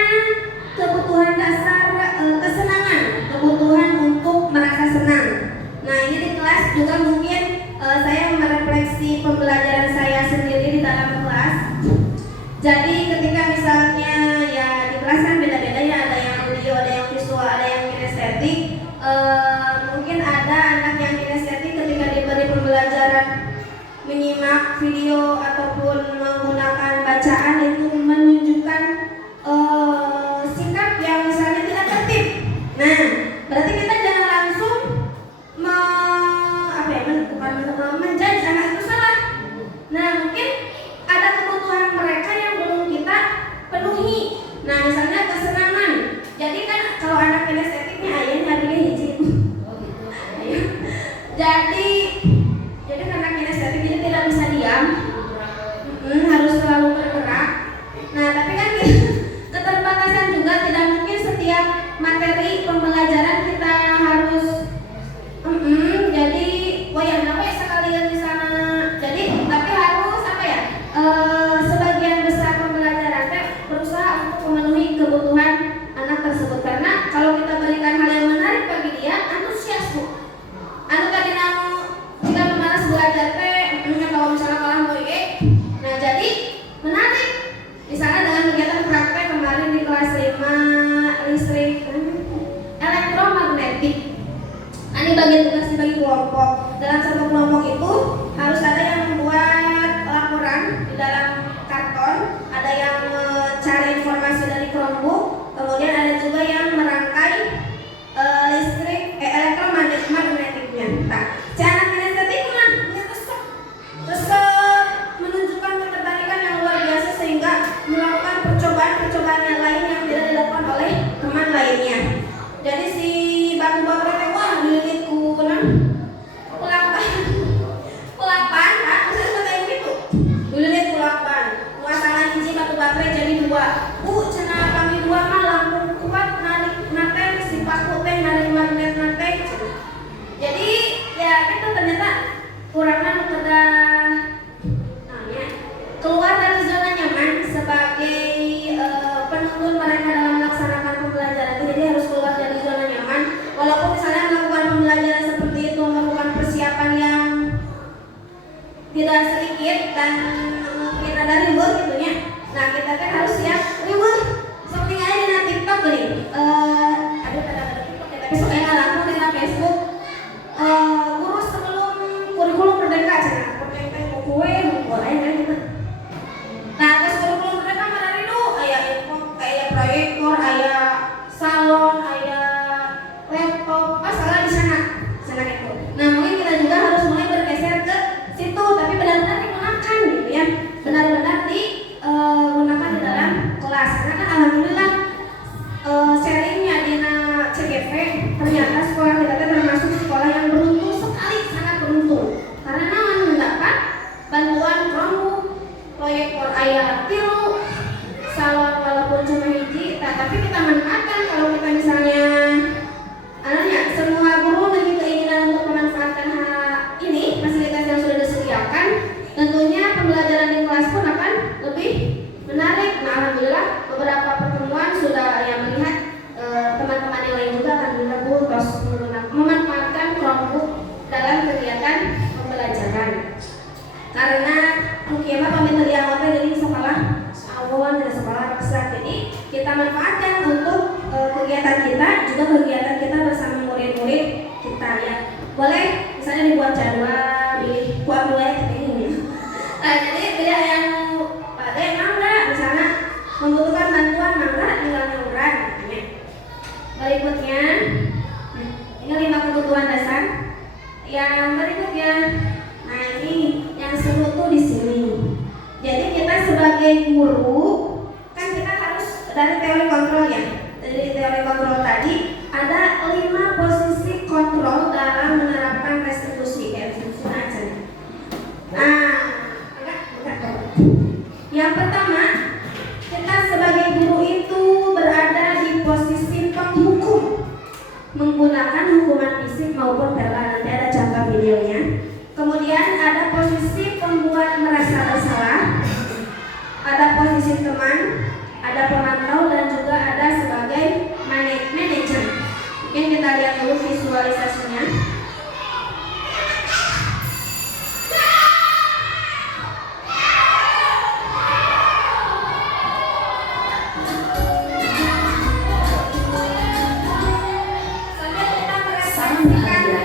kebutuhan dasar kesenangan, kebutuhan untuk merasa senang. Nah, ini di kelas juga mungkin saya merefleksi pembelajaran saya sendiri di dalam kelas. Jadi ketika misalnya ya di kelas kan beda-beda ya, ada yang audio, ada yang visual, ada yang kinestetik. Mungkin ada anak yang kinestetik ketika diberi pembelajaran menyimak video ataupun menggunakan bacaan itu menunjukkan sikap yang misalnya tidak tertib. Nah, berarti kita jangan langsung menjudge anak itu salah. Nah, mungkin ada kebutuhan mereka yang belum kita penuhi. Nah, misalnya kesenangan. Jadi kan kalau anak kinestetiknya ayahnya adiknya hiji. Jadi karena kinestetik jadi tidak bisa diam, harus selalu bergerak. Nah, tapi kan keterbatasan juga, tidak mungkin setiap materi pembelajaran kita harus jadi sekalian di sana. Jadi tapi harus sebagian besar pembelajaran berusaha untuk memenuhi kebutuhan anak tersebut, karena kalau kita berikan hal yang menarik bagi dia, antusias bu. Tadi jika pemalas belajar kalau misalnya kalah mau nah jadi menarik. Misalnya dengan kegiatan praktek kemarin di kelas 5 listrik elektromagnetik. Ini bagi tugas dibagi kelompok. Dalam satu kelompok itu harus ada yang membuat laporan di dalam karton, ada yang mencari informasi dari Chromebook, kemudian ada juga yang merangkai elektromagnetiknya. Nah, si anak kinestetik resep menunjukkan ketertarikan yang luar biasa sehingga melakukan percobaan yang lain yang tidak dilakukan oleh teman lainnya. Jadi si batu baterai dililit ku pulapan, maksudnya seperti itu. Dililit pulapan, muasalah hiji batu baterai jadi 2. Cenah kami 2 mah langkung kuat narik nate si paku teh narik magnet nate. Jadi ya itu ternyata kurangnya keluar dari zona nyaman sebagai penuntun mereka dalam melaksanakan pembelajaran. Jadi harus keluar dari zona nyaman. Walaupun misalnya melakukan pembelajaran seperti itu memerlukan persiapan yang tidak sedikit dan mungkin ada ribut gitu ya. Nah, kita kan harus siap ribut. Seperti aja di TikTok nih. Ada TikTok ya, tapi soalnya laku di Facebook. Guru sebelum kurikulum merdeka cina. Merdeka kue boleh kan gitu. Nah, terus kurikulum merdeka mana itu? Kayak proyektor, kayak salon, kayak laptop, salah di sana itu. Nah, mungkin kita juga harus mulai bergeser ke situ, tapi benar-benar digunakan gitu ya, benar-benar aya tilu salon walaupun cuma hiji, tapi kita manfaatkan. Kalau kita misalnya semua guru memiliki keinginan untuk memanfaatkan ini fasilitas yang sudah disediakan, tentunya pembelajaran di kelas pun akan lebih menarik. Nah, alhamdulillah beberapa pertemuan sudah yang melihat teman-teman yang lain juga alhamdulillah Bu terus memanfaatkan Chromebook dalam kegiatan pembelajaran. Karena mungkin pamit tadi awal jadi sekolah awal dan sekolah raksa, jadi kita manfaatkan untuk kegiatan kita, juga kegiatan kita bersama murid-murid kita ya. Boleh misalnya dibuat jadwal, dibuat mulai ini. Jadi bila yang pada mangga misalnya membutuhkan bantuan mangga tinggal nyurat ya. Berikutnya ini 5 kebutuhan dasar. Yang berikutnya, nah ini yang seru tuh di sini. Jadi kita sebagai guru kan kita harus dari teori kontrol ya. Dari teori kontrol tadi ada 5 posisi kontrol dalam menerapkan restitusi. Aja. Nah, yang pertama, kita sebagai guru itu berada di posisi penghukum menggunakan hukuman fisik maupun verbal. Nanti ada contoh videonya. Kemudian ada posisi pembuat merasa bersalah, ada posisi teman, ada pemantau, dan juga ada sebagai manajer. Mungkin kita lihat dulu visualisasinya.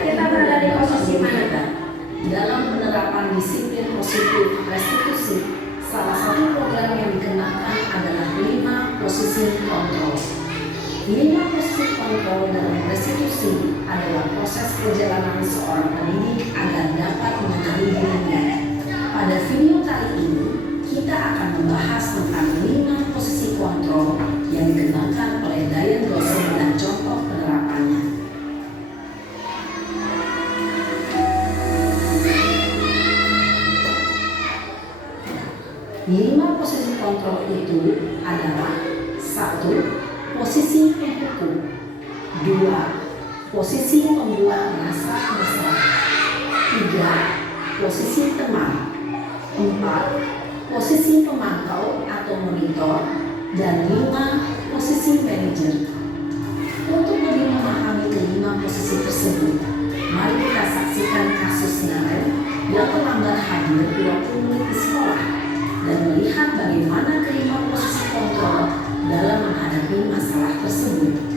Kita berada di posisi mana? Dalam penerapan disiplin positif restitusi, salah satu program yang dikenakan adalah 5 posisi kontrol. 5 posisi kontrol dalam restitusi adalah proses perjalanan seorang pendidik agar dapat mengenali dirinya. Pada video kali ini, kita akan membahas tentang 5 posisi kontrol yang dikenakan oleh Dayan dosen dan contoh penerapannya. 5 posisi kontrol itu adalah 1. Posisi penghukum, 2. Posisi pembuat merasa bersalah, 3. Posisi teman, 4. Posisi pemantau atau monitor, dan 5. Posisi manajer. Untuk lebih memahami ke-5 posisi tersebut, mari kita saksikan kasus Naren yang terlambat hadir 20 menit di sekolah dan melihat bagaimana ke-5 posisi kontrol dalam menghadapi masalah tersebut.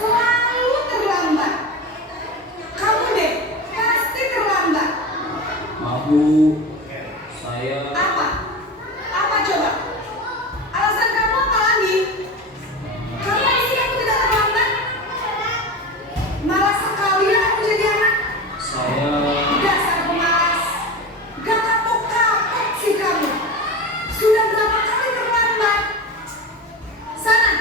Selalu terlambat. Kamu deh, pasti terlambat. Maaf Bu, saya Apa? Apa coba? Alasan kamu apa lagi? Kamu ini kamu tidak terlambat? Malas sekali ya kamu jadi anak. saya Dasar pemalas. Gak kapok-kapok sih kamu. Sudah berapa kali terlambat? Sana,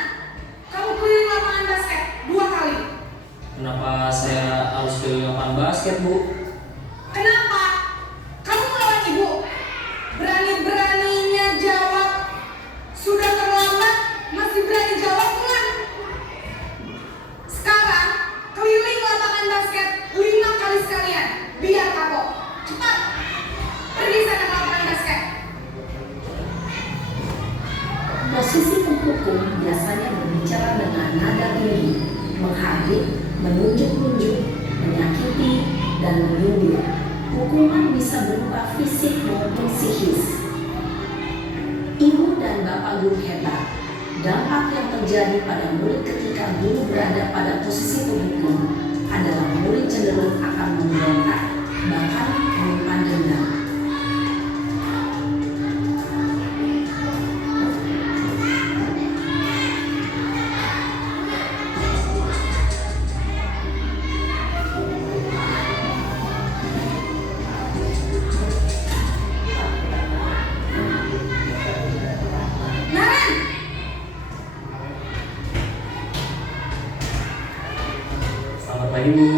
kamu keliling lapangan basket 2 kali. kenapa saya harus keliling lapangan basket Bu? Kenapa? Kamu melawan ibu. Berani-beraninya jawab. Sudah terlambat, masih berani jawab pulang. Sekarang, keliling lapangan basket 5 kali sekalian. Biar kapok. Cepat. Pergi sana ke lapangan basket. Posisi penghukum biasanya berbicara dengan nada tinggi, menghardik, menunjuk-nunjuk, menyakiti, dan menyindir. Hukuman bisa berupa fisik maupun psikis. Ibu dan bapak guru hebat. Dampak yang terjadi pada murid ketika guru berada pada posisi penghukum adalah murid cenderung akan memberontak, bahkan menyimpan dendam. Selamat pagi Bu.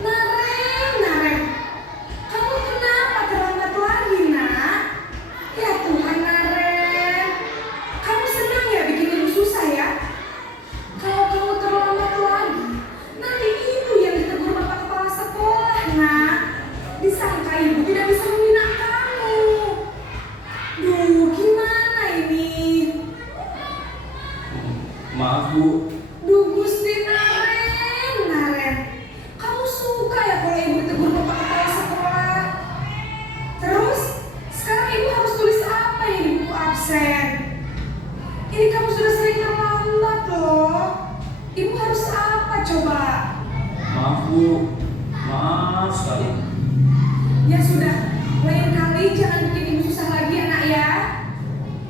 Naren, kamu kenapa terlambat lagi, nak? Ya Tuhan, Naren. Kamu senang ya bikin ibu susah ya? Kalau kamu terlambat lagi, nanti ibu yang ditegur bapak kepala sekolah, nak. Disangka ibu tidak bisa membina kamu. Duh, gimana ini? Maaf Bu. Duh, Gusti Naren. Kamu suka ya kalau ibu ditegur bapak kepala sekolah? Terus, sekarang ibu harus tulis apa ya di buku absen? Ini kamu sudah sering terlambat loh. Ibu harus apa coba? Maaf Bu. Maaf sekali. Ya sudah, lain kali jangan bikin ibu susah lagi ya nak ya.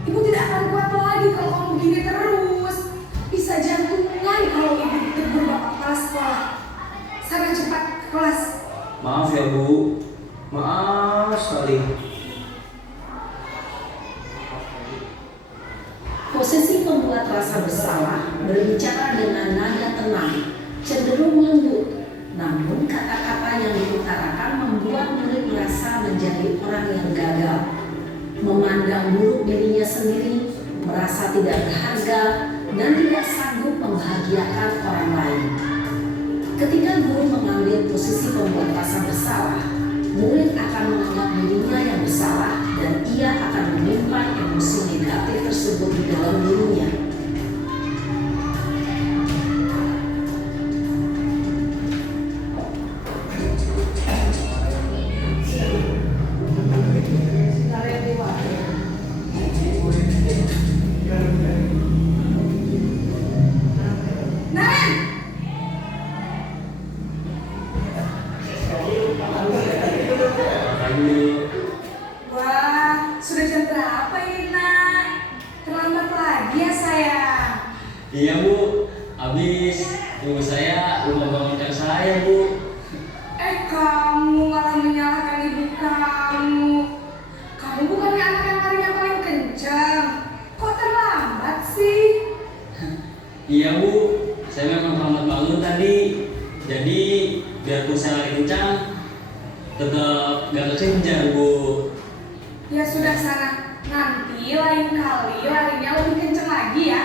Ibu tidak akan kuat lagi kalau kamu begini terus. Bisa jantungan kalau ibu ditegur bapak kepala sekolah. Sana cepat ke kelas. Maaf ya Bu. Maaf sekali. Posisi pembuat rasa bersalah berbicara dengan nada tenang, cenderung lembut. Namun kata-kata yang diutarakan membuat murid merasa menjadi orang yang gagal, memandang buruk dirinya sendiri, merasa tidak berharga, dan tidak sanggup membahagiakan orang lain. Ketika guru mengambil posisi pembuat rasa bersalah, murid akan menganggap dirinya yang bersalah dan ia akan menyimpan emosi negatif tersebut di dalam dirinya. Naren, Selamat pagi Bu. wah sudah jam berapa ini nak? Terlambat lagi ya sayang. Iya Bu. Habis ibu saya lupa bangunkan saya Bu. Kamu malah menyalahkan ibu kamu. Kamu bukannya anak yang larinya paling kencang. Kok terlambat sih? Iya Bu. Saya memang terlambat bangun tadi. Jadi biarpun saya lari kencang, tetap gak kekejar Bu. Ya sudah sana. Nanti lain kali larinya lebih kencang lagi ya.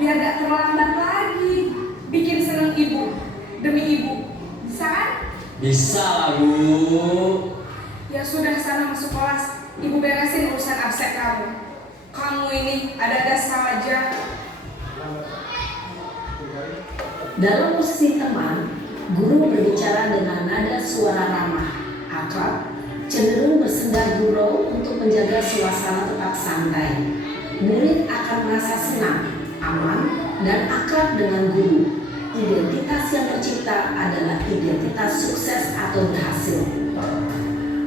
Biar gak terlambat lagi. Bikin seneng ibu. Demi ibu. Bisa kan? Bisa lah Bu. Ya sudah sana masuk kelas. Ibu beresin urusan absen kamu. Kamu ini ada-ada saja. Dalam posisi teman, guru berbicara dengan nada suara ramah, akrab, cenderung bersenda gurau untuk menjaga suasana tetap santai. Murid akan merasa senang, aman, dan akrab dengan guru. Identitas yang tercipta adalah identitas sukses atau berhasil.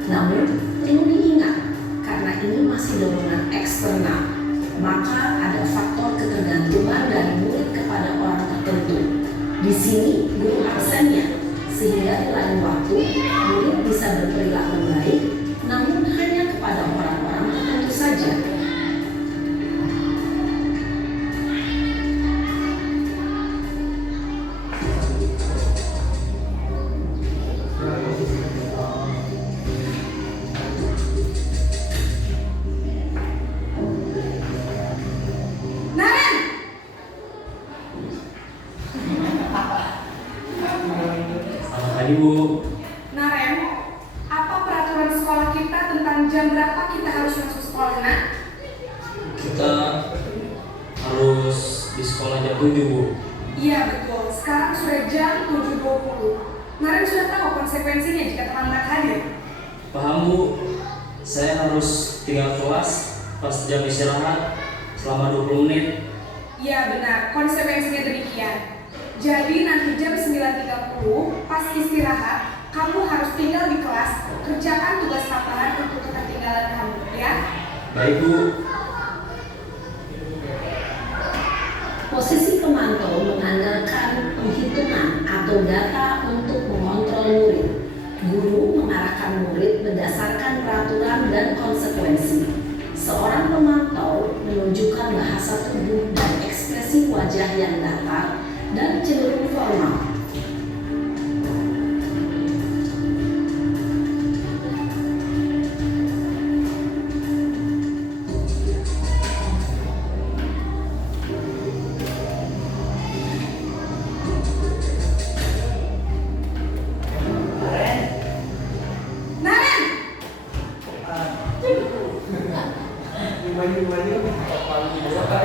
Namun, perlu diingat, karena ini masih dorongan eksternal, maka ada faktor ketergantungan dari murid kepada orang tertentu. Di sini guru absennya, sehingga di lain waktu murid bisa berperilaku baik, namun hanya kepada orang-orang tertentu saja. Naren! Selamat pagi Bu. Naren, apa peraturan sekolah kita tentang jam berapa kita harus masuk sekolah, nak? Kita harus di sekolah jam 7 Bu. Iya betul, sekarang sudah jam 7.20. Naren sudah tahu konsekuensinya jika terlambat hadir. Paham Bu. Saya harus tinggal kelas pas jam istirahat selama 20 menit. Iya benar, konsekuensinya demikian. Jadi nanti jam 9.30 pas istirahat, kamu harus tinggal di kelas, kerjakan tugas tambahan untuk ketertinggalan kamu, ya? Baik Bu. Posisi pemantau mengandalkan penghitungan atau data untuk mengontrol murid. Guru mengarahkan murid berdasarkan peraturan dan konsekuensi. Seorang pemantau menunjukkan bahasa tubuh dan ekspresi wajah yang datar dan cenderung formal.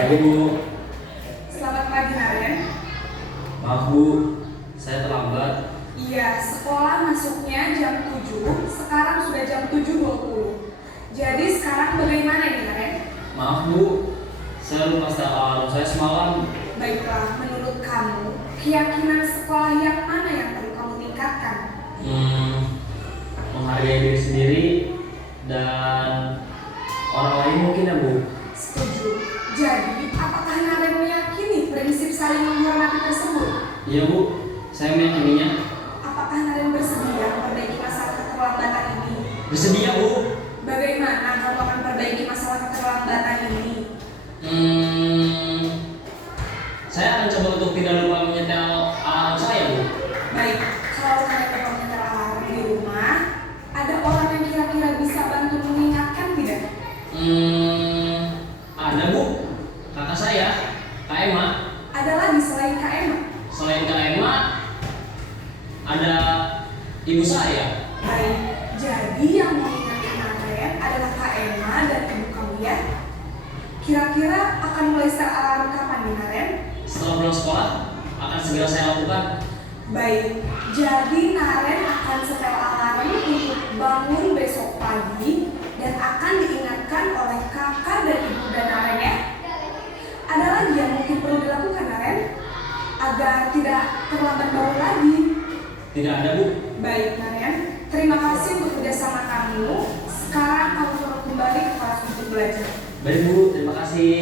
Pagi Bu. Selamat pagi Naren. Maaf Bu, saya terlambat. Iya, sekolah masuknya jam 7, sekarang sudah jam 7.20. Jadi sekarang bagaimana nih Naren? Maaf Bu, saya lupa setel alarm saya semalam. Baiklah, menurut kamu, keyakinan sekolah yang mana yang perlu kamu tingkatkan? Menghargai diri sendiri dan orang lain mungkin ya Bu. Setuju. Jadi, apakah Naren meyakini prinsip saling menghormati tersebut? Iya Bu, saya meyakininya. Apakah Naren bersedia memperbaiki masalah keterlambatan ini? Bersedia Bu. Bagaimana kamu akan perbaiki masalah keterlambatan ini? Saya akan coba untuk tidak lupa menyetel alarm saya Bu. Baik, kalau Naren lupa menyetel alarm di rumah, ada orang yang kira-kira bisa bantu mengingatkan tidak? Ada Bu, kakak saya, Kak Emma. Ada lagi selain Kak Emma? Selain Kak Emma, ada ibu saya. Baik, jadi yang mengingatkan Naren adalah Kak Emma dan ibu kamu ya? Kira-kira akan mulai setel alarm kapan nih Naren? Setelah pulang sekolah, akan segera saya lakukan. Baik, jadi Naren akan setel alarm untuk bangun besok pagi dan akan diingatkan oleh kakak dan ibu dan Naren ya. Ada lagi yang mungkin perlu dilakukan Naren agar tidak terlambat bangun lagi. Tidak ada Bu. Baik Naren, terima kasih untuk kerjasama kamu. Sekarang kamu perlu kembali ke kelas untuk belajar. Baik Bu, terima kasih.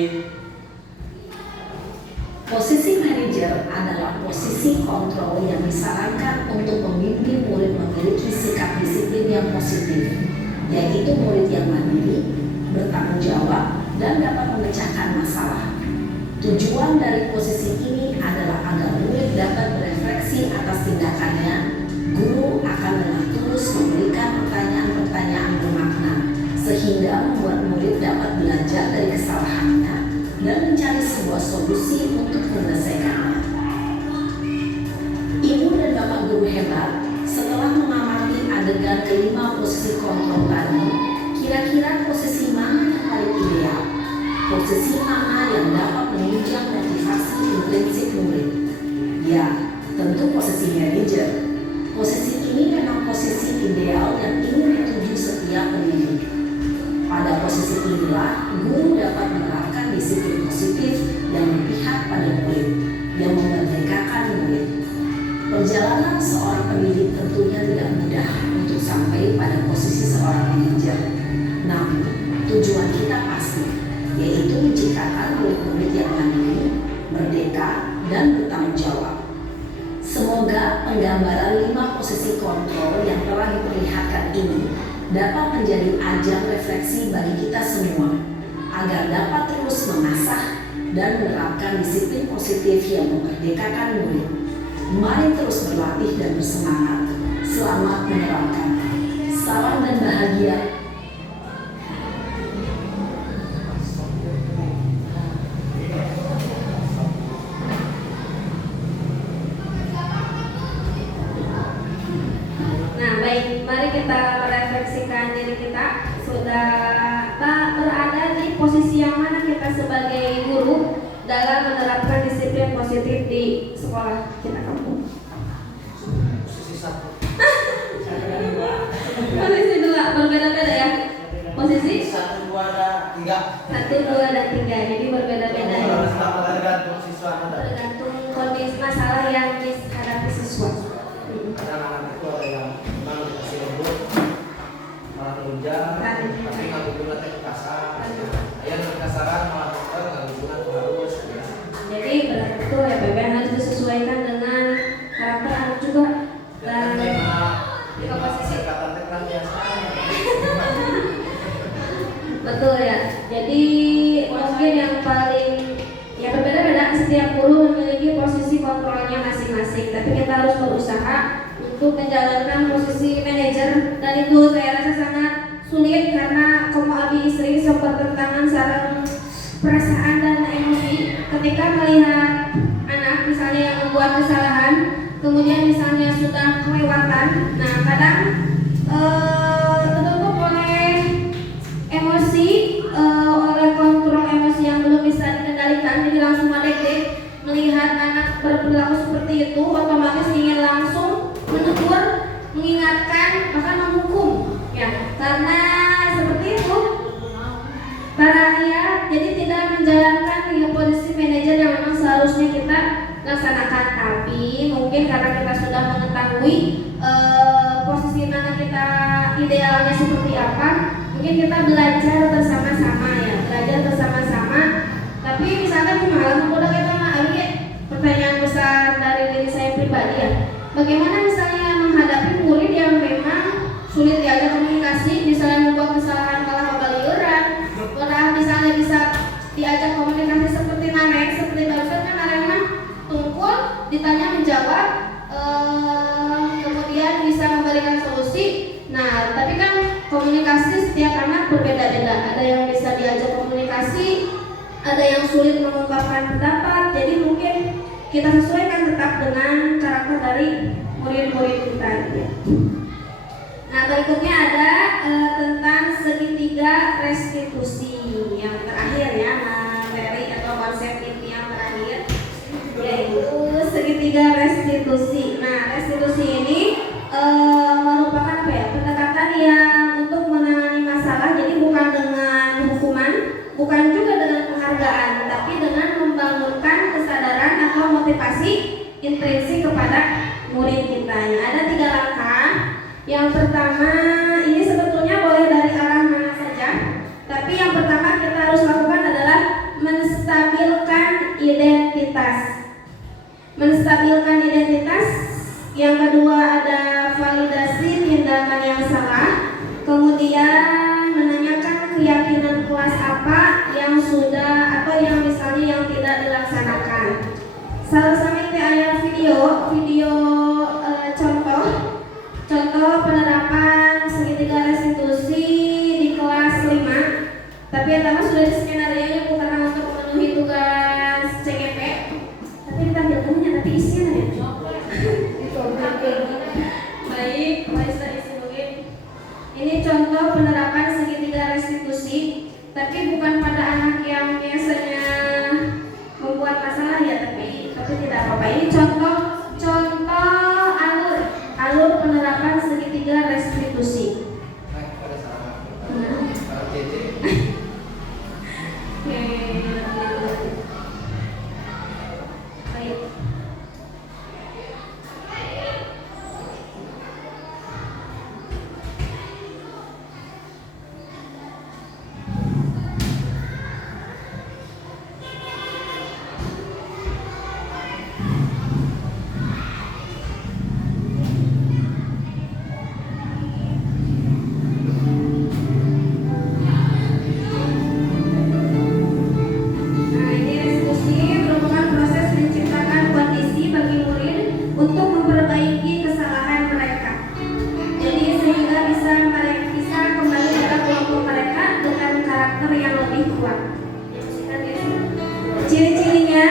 Posisi manajer adalah posisi kontrol yang disarankan untuk memimpin murid memiliki sikap disiplin yang positif, yaitu murid yang mandiri, bertanggung jawab, dan dapat memecahkan masalah. Tujuan dari posisi ini adalah agar murid dapat berefleksi atas tindakannya. Guru akan dengan tulus memberikan pertanyaan-pertanyaan bermakna, sehingga membuat murid dapat belajar dari kesalahannya dan mencari sebuah solusi untuk menyelesaikannya. Ibu dan bapak guru hebat, setelah mengamati adegan kelima posisi kontrol tadi, kira-kira posisi mana yang paling ideal? Posisi mana yang dapat menunjang motivasi intrinsik murid? Ya, tentu posisi manajer. Posisi ini memang posisi ideal yang ingin dituju setiap pendidik. Pada posisi inilah, guru dapat menerapkan disiplin positif yang berpihak pada murid, yang memerdekakan murid. Perjalanan seorang pendidik tentunya tidak mudah untuk sampai pada posisi seorang manajer. Namun, tujuan kita pasti, yaitu menciptakan murid-murid yang mandiri, merdeka, dan bertanggung jawab. Semoga penggambaran 5 posisi kontrol yang telah diperlihatkan ini dapat menjadi ajang refleksi bagi kita semua, agar dapat terus mengasah dan menerapkan disiplin positif yang memerdekakan murid. Mari terus berlatih dan bersemangat. Selamat menerapkan. Salam dan bahagia. Nah, baik, mari kita merefleksikan diri kita. Sudah berada di posisi yang mana kita sebagai guru dalam menerapkan disiplin positif di sekolah kita? Posisi 1. Posisi 2, berbeda-beda ya. Posisi 1, 2, dan 3. 1, 2, dan 3. Jadi berbeda-beda ya. Tergantung siswa ada. Tergantung kondisi masalah yang dihadapi siswa. Kadang anak itu ada yang memang dikasih lembut, malah menunjang, tapi nggak guna teknik kasar. Ayah dengan kasaran malah nggak guna harus. Jadi betul ya, PPN harus disesuaikan dengan karakter anak juga. Dan Jika posisi kata tekan biasa. betul ya. Jadi mungkin yang paling ya berbeda-beda, setiap guru memiliki posisi kontrolnya masing-masing. Tapi kita harus berusaha untuk menjalankan posisi manajer, dan itu saya rasa sangat sulit karena komo abi istri sok bertentangan sareng perasaan dan emosi ketika melihat anak misalnya yang membuat kesalahan, kemudian misalnya sudah kelewatan. Nah, kadang tertutup oleh emosi, oleh kontrol emosi yang belum bisa dikendalikan kepikiran, jadi langsung deg-deg melihat anak berperilaku seperti itu, otomatis ingin langsung menegur, mengingatkan, bahkan menghukum, ya, karena seperti itu para ayah jadi tidak menjalankan posisi manajer yang memang seharusnya kita laksanakan. Tapi mungkin karena kita sudah mengetahui posisi mana kita idealnya seperti apa, mungkin kita belajar bersama-sama, ya, belajar bersama-sama. Tapi misalkan kumaha udah kita pertanyaan besar dari diri saya pribadi, ya, bagaimana misalnya menghadapi murid yang memang sulit diajak komunikasi, misalnya membuat kesalahan kalah kebaliuran, orang misalnya bisa diajak komunikasi seperti narek, seperti barusan kan narek mah tungkul, ditanya menjawab, kemudian bisa memberikan solusi. Nah, tapi kan komunikasi setiap anak berbeda-beda. Ada yang bisa diajak komunikasi, ada yang sulit mengungkapkan pendapat. Jadi mungkin kita sesuaikan tetap dengan karakter dari murid-murid kita. Nah, berikutnya ada tentang segitiga restitusi yang terakhir, ya, materi atau konsep inti yang terakhir, yaitu segitiga restitusi. Nah, restitusi ini merupakan apa, ya, pendekatan yang untuk menangani masalah. Jadi bukan dengan hukuman, bukan juga dengan penghargaan, tapi dengan membangunkan kesadaran atau motivasi intrinsik kepada murid kita. Ada 3 langkah. Yang pertama, ini sebetulnya boleh dari arah mana saja, tapi yang pertama kita harus lakukan adalah menstabilkan identitas. Menstabilkan identitas. Yang kedua ada validasi tindakan yang salah. Kemudian menanyakan keyakinan kelas apa yang sudah atau yang misalnya yang tidak dilaksanakan. Salah satu ayat video contoh penerapan segitiga restitusi di kelas 5. Tapi yang pertama sudah di skenario bukan untuk memenuhi tugas CGP, tapi ditampilkannya nanti isinya, ya. Baik, bisa isi mungkin. Ini contoh penerapan segitiga restitusi, tapi bukan pada anak yang biasanya membuat masalah, ya, tapi tidak apa-apa. Ini contoh alur penerapan segitiga restitusi. Pada saat Nah. JJ Baik. Ciri-cirinya,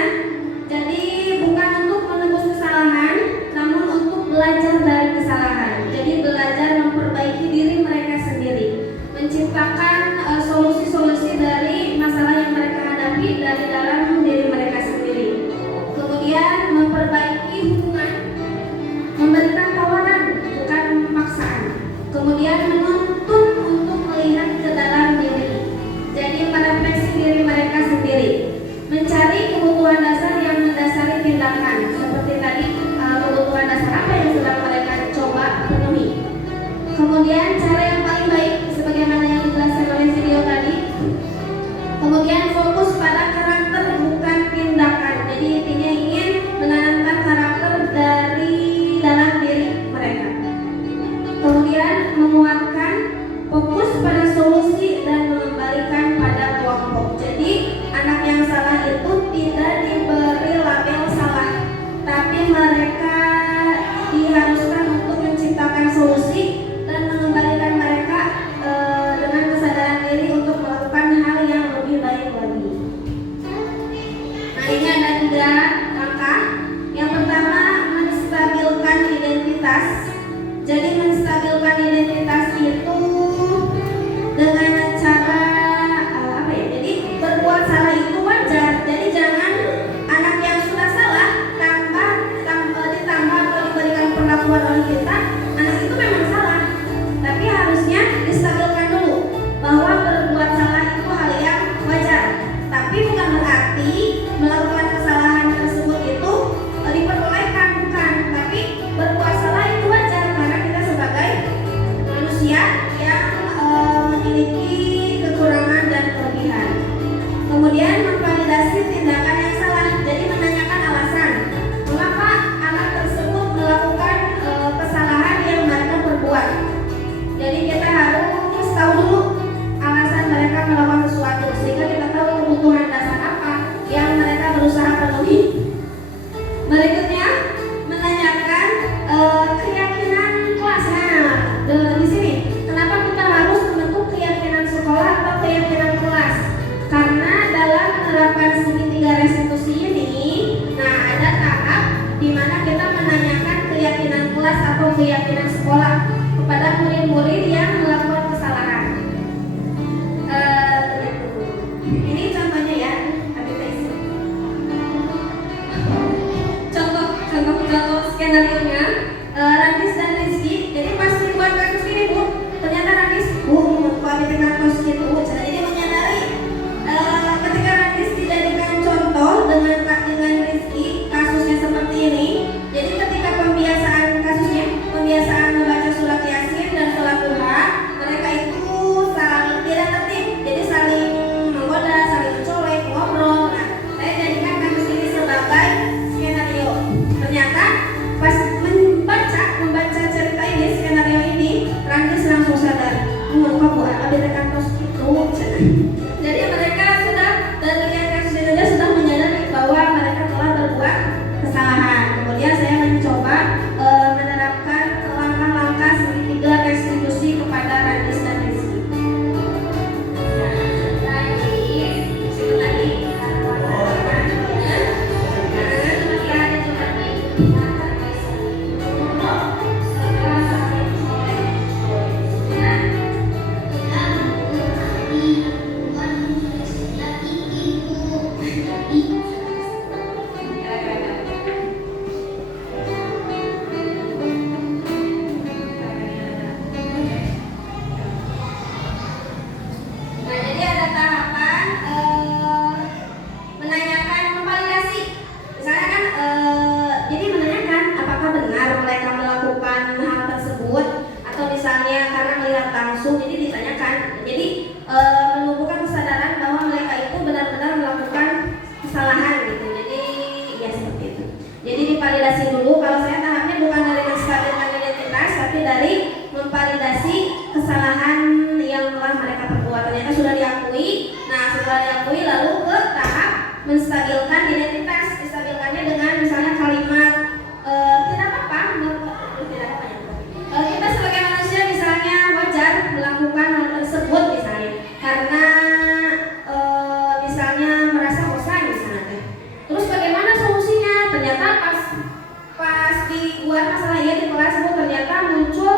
jadi bukan untuk menebus kesalahan, namun untuk belajar dari kesalahan. Jadi belajar memperbaiki diri mereka sendiri, menciptakan solusi-solusi dari masalah yang mereka hadapi dari dalam diri mereka sendiri. Kemudian memperbaiki hubungan, memberikan tawaran bukan pemaksaan. Kemudian menuntun untuk melihat ke dalam diri, jadi merefleksi diri mereka sendiri. Mencari kebutuhan dasar yang mendasari tindakan. Seperti tadi, kebutuhan dasar apa yang sedang mereka coba penuhi. Kemudian cara yang paling baik sebagaimana yang dijelaskan oleh video tadi. Kemudian fokus pada karakter bukan tindakan. Jadi intinya ingin menanamkan karakter dari dalam diri mereka. Kemudian menguatkan, fokus pada solusi dan mengembalikan pada kelompok. Jadi anak yang salah itu tidak diberi label salah, tapi mereka diharuskan untuk menciptakan solusi dan mengembalikan mereka dengan kesadaran diri untuk melakukan hal yang lebih baik lagi. Nah, ini ada 3 langkah. Yang pertama, menstabilkan identitas. Jadi menstabilkan identitas itu dengan cara berbuat salah itu wajar. Jadi jangan menurut kita anak itu memang salah, tapi harusnya distabilkan dulu bahwa berbuat salah itu hal yang wajar. Tapi bukan berarti melakukan kesalahan tersebut itu diperbolehkan, bukan. Tapi berbuat salah itu wajar karena kita sebagai manusia yang memiliki kekurangan dan kelebihan. Kemudian memvalidasi tindakan yang salah, jadi menanyakan alasan mengapa anak tersebut melakukan kesalahan yang mereka perbuat. Jadi kita harus tahu dulu alasan mereka melakukan sesuatu sehingga kita tahu kebutuhan dasar apa yang mereka berusaha penuhi. Berikutnya menanyakan keyakinan kelas. Nah, di sini kenapa kita harus membentuk keyakinan sekolah atau keyakinan kelas? Karena dalam menerapkan segitiga restitusi ini, nah ada tahap di mana kita menanyakan keyakinan kelas atau keyakinan sekolah kepada murid-murid yang melakukan kesalahan. Ini contohnya ya, contoh skenario-nya Randis dan Rizky. Jadi pas dibuat kasus ini Bu, ternyata Randis kualitas kasus itu, jadi dia menyadari ketika Randis dijadikan contoh dengan Rizky kasusnya seperti ini. Jadi ketika pembiasaan membaca surat Yasin dan sholat duha, mereka itu saling tidak tertib, jadi saling menggoda, saling mencolek, ngobrol. Nah, saya jadikan kasus ini sebagai skenario. Ternyata pas membaca cerita ini, skenario ini, Randis langsung sadar, kok Bu ada tekan tos itu. Jadi mereka sudah dari yang kasus itu sudah menyadari bahwa mereka telah berbuat kesalahan. Kemudian saya mencoba menerapkan langkah-langkah segitiga restitusi kepada Randis dan Rizky. Nah, jadi ada tahapan menanyakan memvalidasi. Misalnya kan, jadi menanyakan apakah benar mereka melakukan hal tersebut atau misalnya karena melihat langsung, jadi ditanyakan. Jadi menumbuhkan kesadaran bahwa mereka itu benar-benar melakukan kesalahan gitu. Jadi ya seperti itu. Jadi divalidasi dulu. Kalau saya tahapnya bukan dari menstabilkan identitas, tapi dari memvalidasi kesalahan yang telah mereka perbuat. Ternyata sudah diakui. Nah, setelah diakui lalu ke tahap menstabilkan identitas. Distabilkannya dengan misalnya kalimat tidak apa-apa, kita sebagai manusia misalnya wajar melakukan hal tersebut misalnya karena misalnya merasa bosan misalnya. Terus bagaimana solusinya? Ternyata pas dibuat masalah ini di kelas Bu, ternyata muncul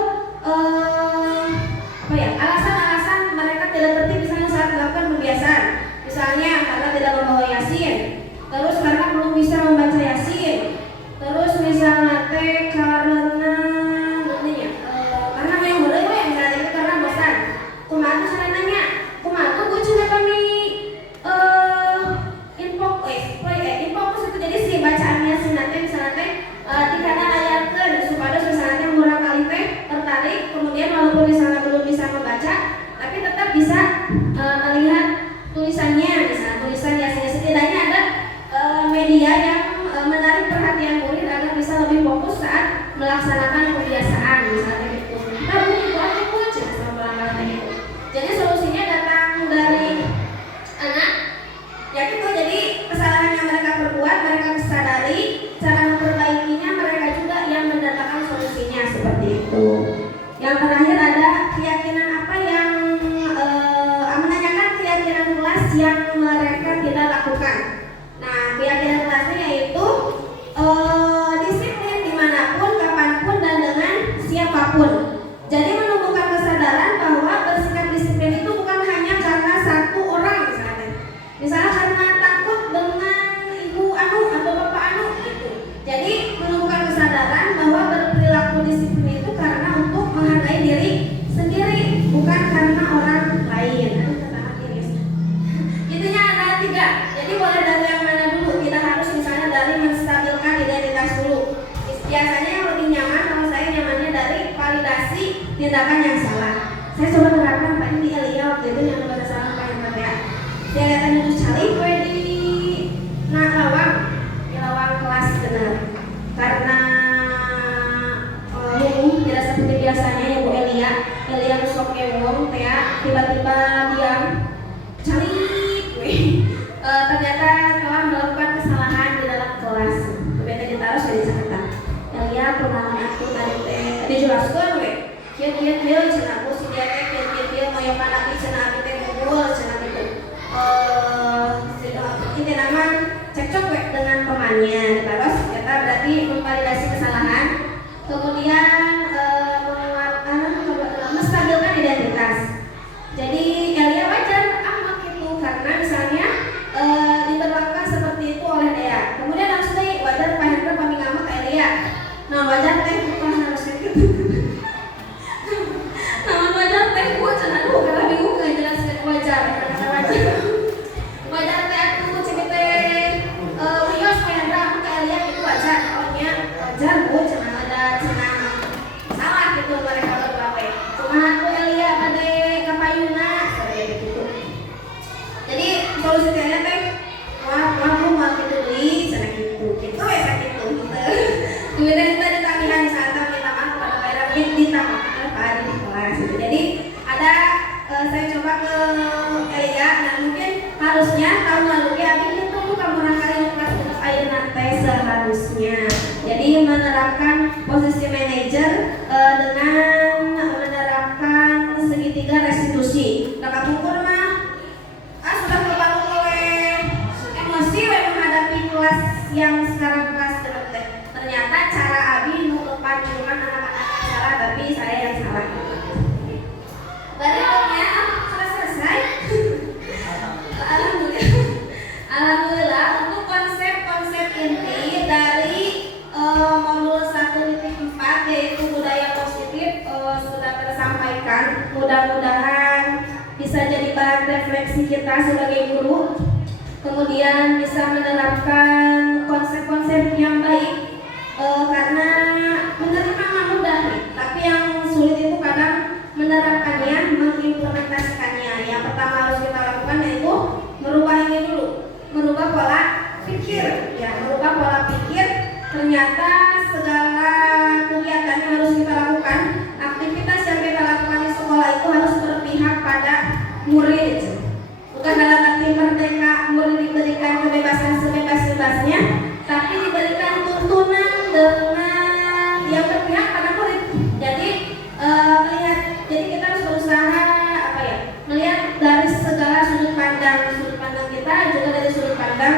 alasan-alasan mereka tidak tertib misalnya saat melakukan pembiasaan. Misalnya karena tidak membawa Yasin, terus karena belum bisa membaca Yasin, terus misalnya karena yang boleh misalnya itu karena bosan. Kumaha saya nanya, kumaha gue cuma kami info itu jadi si bacaan Yasin nanti misalnya dikata layar ke supaya misalnya murah kali tertarik, kemudian walaupun misalnya belum bisa membaca tapi tetap bisa melihat tulisannya, misalnya tulisan Yasin. Setidaknya ada media yang menarik perhatian murid agar bisa lebih fokus saat melaksanakan kebiasaan misalnya gitu. Kita itu aja sama pelanggaran itu. Jadi solusinya datang dari anak ya gitu. Jadi kesalahan yang mereka perbuat mereka sadari, cara memperbaikinya mereka juga yang mendatangkan solusinya seperti itu. Yang terakhir ada keyakinan apa yang menanyakan keyakinan kelas yang mereka tidak lakukan. Nah, keyakinan kelasnya yaitu disiplin dimanapun, kapanpun, dan sini itu karena untuk menghargai diri sendiri, bukan karena orang lain. Aduh, kata Iris. Intinya ada 3. Jadi boleh dari yang mana dulu? Kita harus misalnya dari menstabilkan identitas dulu. Biasanya yang lebih nyaman, kalau saya nyamannya dari validasi tindakan yang salah. Saya coba terapkan Pak di Elia waktu itu yang pada salah Pak yang ya. Dia lihat itu cari gue di lawang kelas benar. Karena tidak seperti biasanya ya Bu Elia sok ewong ya, tiba-tiba diam cari gue. Ternyata telah melakukan kesalahan di dalam kelas. Kemudian ditaruh dari catatan. Elia pengalaman aku tadi dijelaskan gue. Kia cenah aku si dia kia moyokan lagi cenah aku teh munggul cenah gitu. Ini nama cekcok gue dengan temannya. Terus kita berarti memvalidasi kesalahan. Kemudian menstabilkan identitas. Jadi Elia wajar amat itu karena misalnya diberlakukan seperti itu oleh Dea. Kemudian harus wajar Pak Hendra pami ngama ke Elia. Nah wajar teh bukan harus gitu. Nah wajar teh gua cenah karena bingung nggak jelaskan wajar. Wajar teh aku cek teh wios Pak Hendra aku ke Elia itu wajar. Awalnya wajar gua cenah ada cenah salah gitu mereka berdua. Cuma aku Elia pada kapayuna kayak gitu. Jadi solusi teh wah aku mau gitu deui cenah gitu ya sakit tuh. Kemudian kita ditagihkan saat minta maaf kepada Pak Hendra minta maaf kepada di kelas. Jadi ada saya coba ke Elia dan mungkin harusnya tahun lalu ya itu bukan barangkali kelas untuk air nanti seharusnya. Jadi menerapkan posisi manajer dengan menerapkan segitiga restitusi. Kakak ukur mah sudah terbangun oleh emosi menghadapi kelas yang sekarang kelas teh. Ternyata cara Abi lepas cuma anak-anak salah tapi saya yang salah. Berikutnya sudah selesai. Alhamdulillah untuk konsep-konsep inti dari modul 1.4 yaitu budaya positif sudah tersampaikan. Mudah-mudahan bisa jadi bahan refleksi kita sebagai guru. Kemudian bisa menerapkan konsep-konsep yang baik karena menerima mudah, tapi yang sulit itu kadang menerapkannya, mengimplementasikannya. Yang pertama harus kita lakukan yaitu merubah ini dulu, merubah pola pikir. Ya, merubah pola pikir. Ternyata segala kegiatan yang harus kita lakukan, aktivitas yang kita lakukan di sekolah itu harus berpihak pada murid. Bukan dalam arti merdeka, murid diberikan kebebasan sebebas-bebasnya, tapi diberikan tuntunan dengan yang berpihak pada murid. Jadi jadi kita harus berusaha melihat dari segala sudut pandang kita, juga dari sudut pandang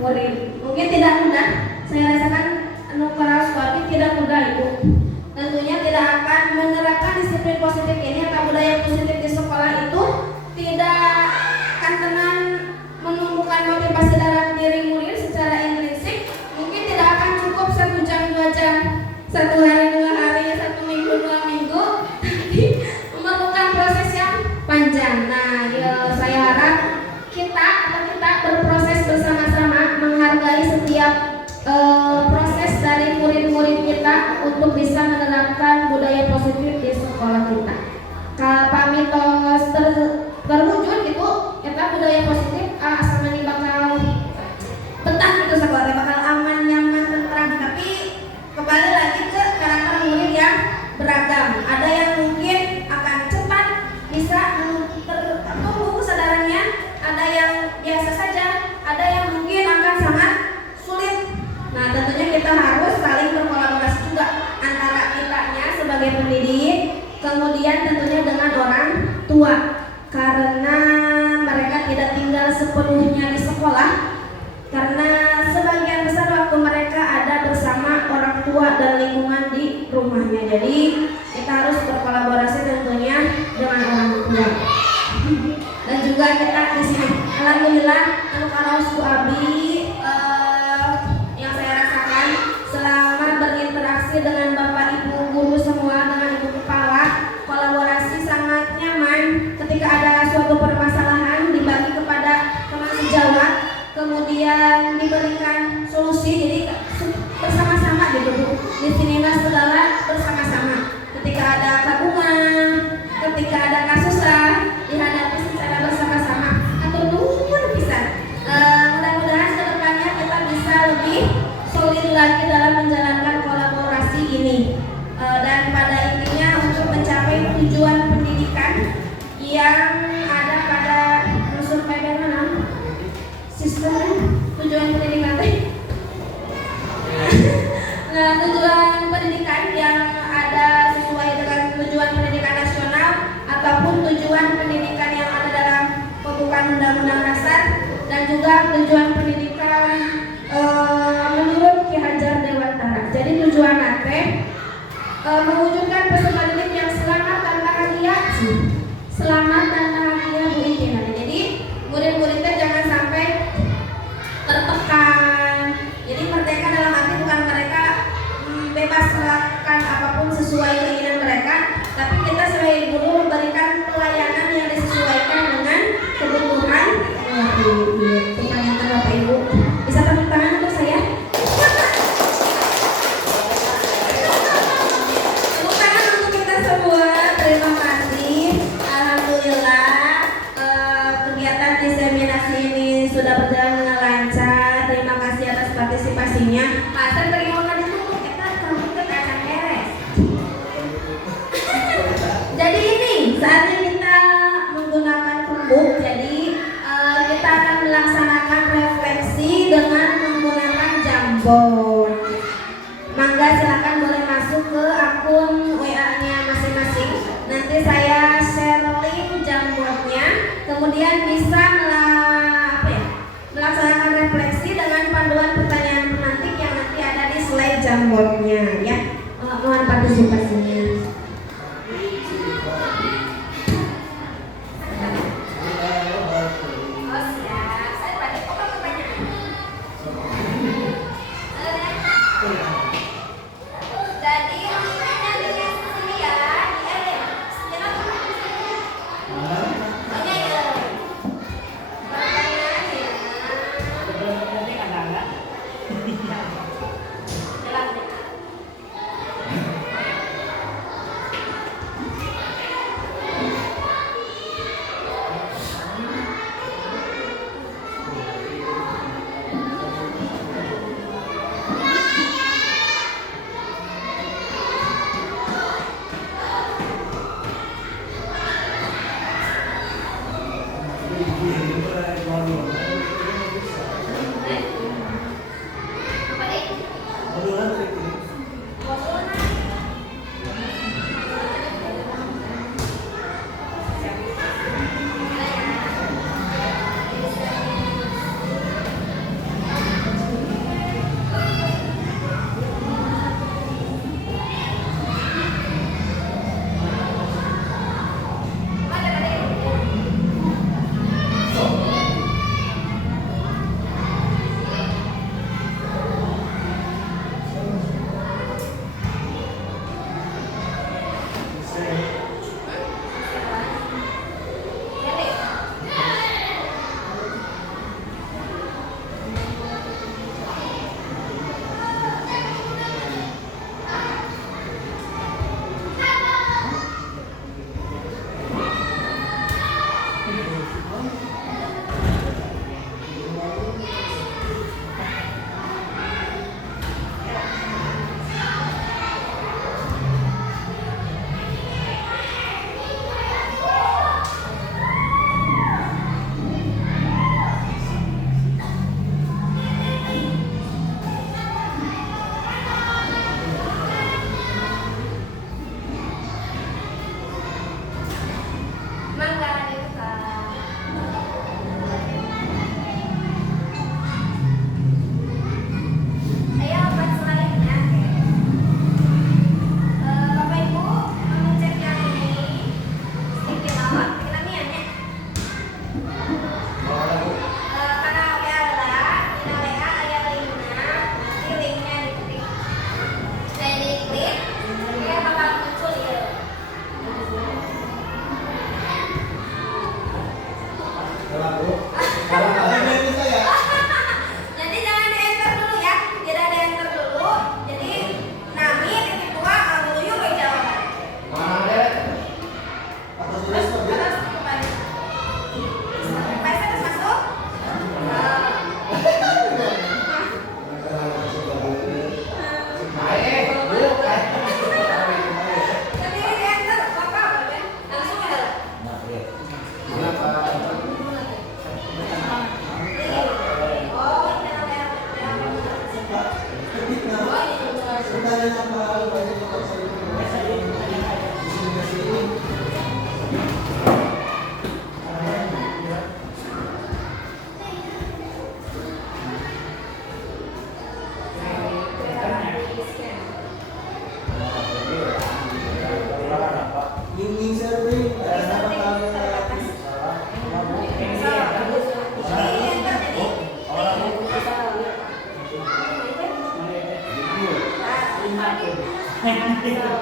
murid. Mungkin tidak mudah, saya rasakan para sekolah tidak mudah Ibu. Tentunya tidak akan menerapkan disiplin positif ini atau budaya positif di sekolah itu tidak akan tenang menumbuhkan motivasi dalam diri murid secara intrinsik. Mungkin tidak akan cukup 1 jam 2 jam, 1 hari 2 hari, 1 minggu 2 minggu, tapi memerlukan proses yang panjang. Nah, saya harap kita berproses bersama-sama menghargai setiap proses dari murid-murid kita untuk bisa menerapkan budaya positif di sekolah kita. Pamitos terwujud itu kita budaya positif asal ini bakal betah gitu sekolah, bakal aman, nyaman, tentram. Tapi kembali lagi ke karakter murid yang beragam. Ada yang mungkin akan cepat bisa tumbuh kesadarannya, ada yang biasa saja, ada yang mungkin akan sangat sulit. Nah, tentunya kita harus saling berkolaborasi juga antara kitanya sebagai pendidik, kemudian tentunya dengan orang tua, karena mereka tidak tinggal sepenuhnya di sekolah, karena sebagian besar waktu mereka ada bersama orang tua dan lingkungan di rumahnya. Jadi kita harus berkolaborasi tentunya dengan orang tua. Dan juga kita di sini, alhamdulillah, anu karaos ku Abi yang saya rasakan selama berinteraksi dengan Bapak Ibu guru semua juga tujuan pendidikan menurut Ki Hajar Dewantara. Jadi tujuan mewujudkan peserta didik yang selamat dan bahagia. Selamat dan bahagia Bu Ikin. Jadi murid-muridnya jangan sampai tertekan. Jadi merdeka dalam arti bukan mereka bebas melakukan apapun sesuai keinginan mereka, tapi kita sebagai guru memberikan pelayanan yang disesuaikan dengan kebutuhan pertanyaan Bapak Ibu. Bisa tepuk tangan untuk saya? Tepuk tangan untuk kita semua. Terima kasih. Alhamdulillah kegiatan diseminasi ini sudah berjalan dengan lancar. Terima kasih atas partisipasinya. Pak Sen bagaimana ditutup? Kita kamu akan beres. Jadi ini saatnya kita menggunakan rembuk. Jadi kita akan melaksanakan refleksi dengan menggunakan jambon. Mangga silakan boleh masuk ke akun WA-nya masing-masing. Nanti saya share link jambonnya. Kemudian bisa melaksanakan refleksi dengan panduan pertanyaan pemantik yang nanti ada di slide jambonnya ya. Mohon partisipasinya. Oh siap, saya tadi kok pertanyaan. Jadi rutinnya di sini ya,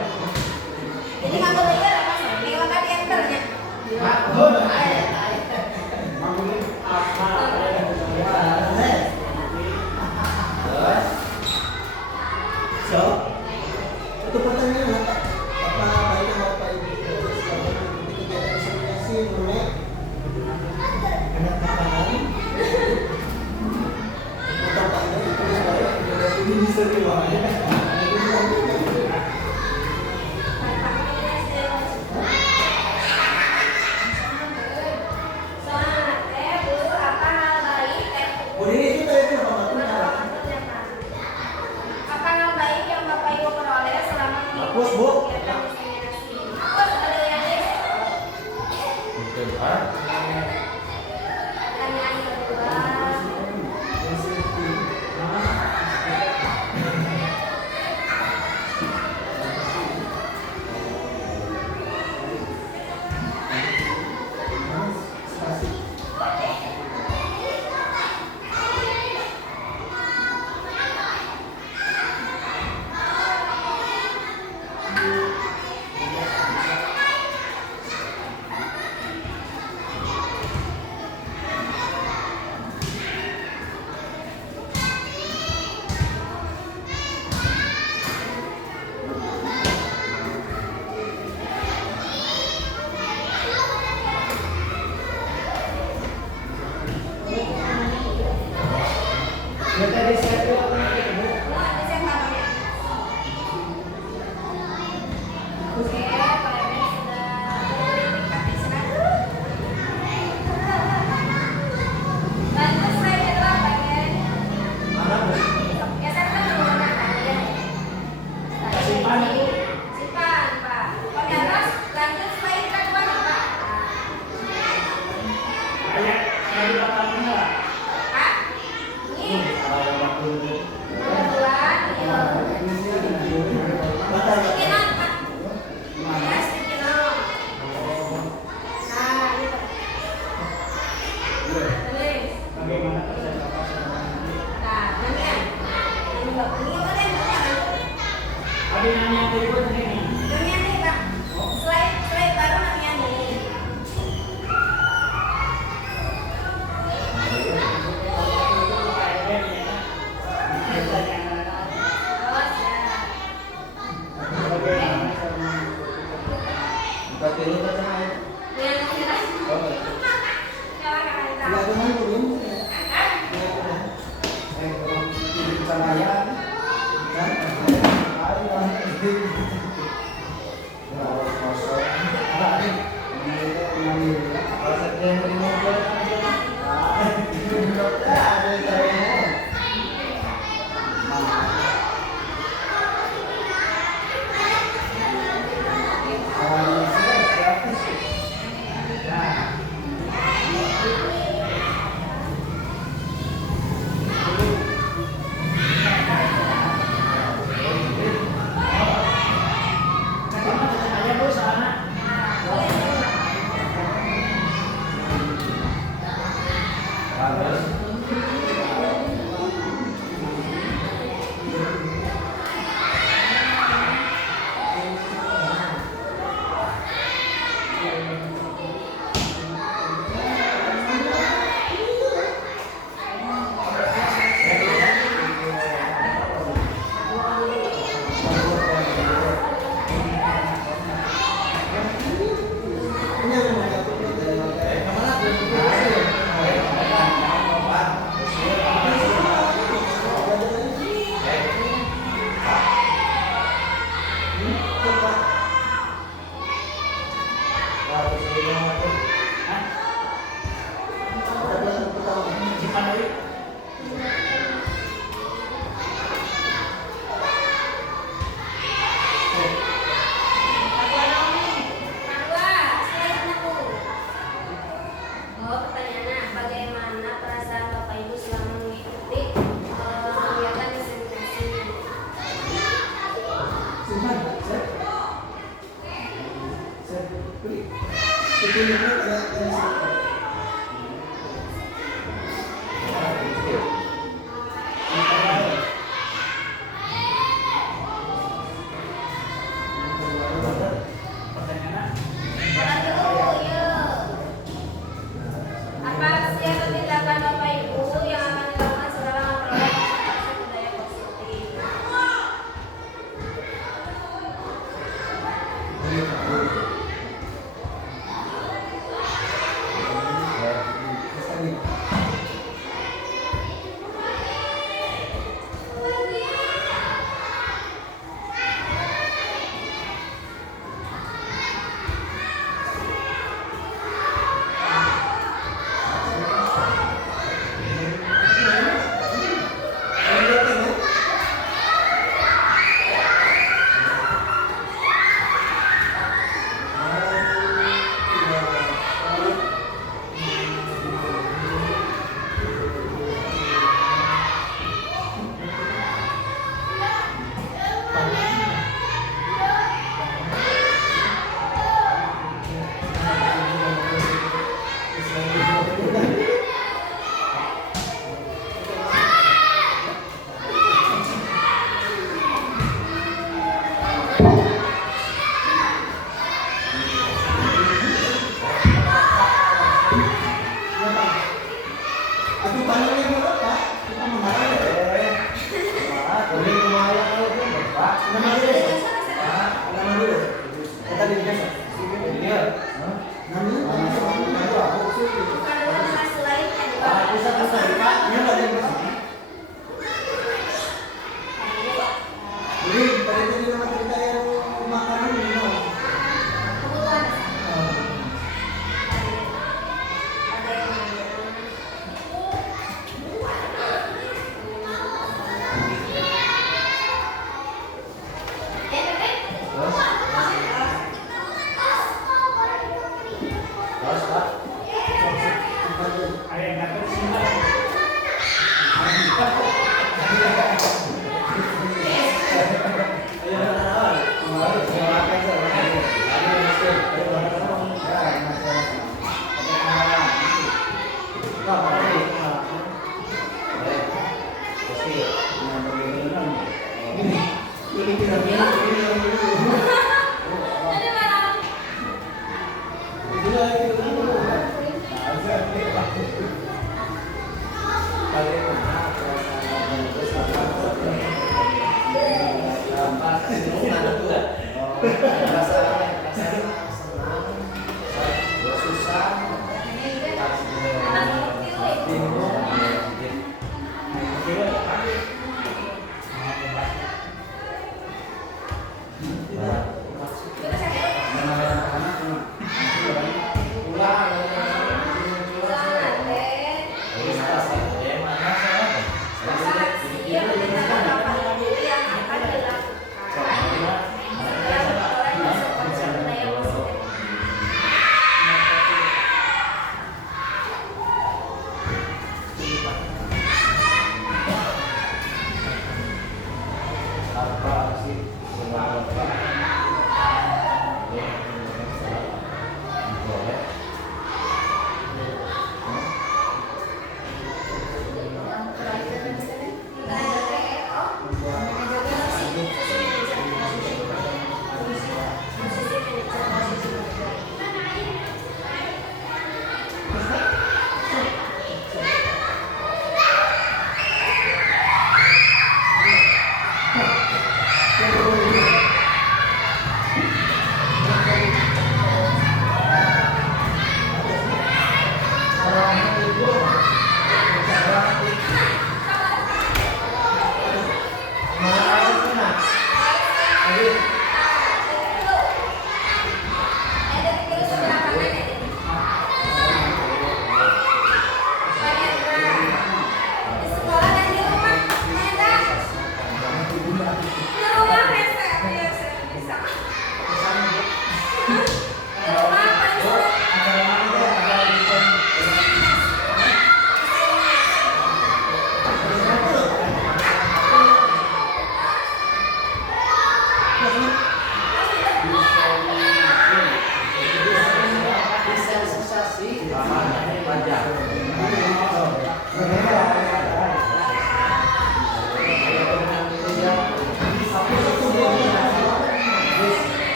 Ini nganggo layar apa sih? Ini kan enternya. So, itu pertanyaan apa baiknya Bapak Ibu selama mengikuti kegiatan inseminasi mengenai anak makanan atau pandai itu supaya ini bisa diwakili. Bagus, Bu. Terus ada yang ini. Pertanyaan kedua.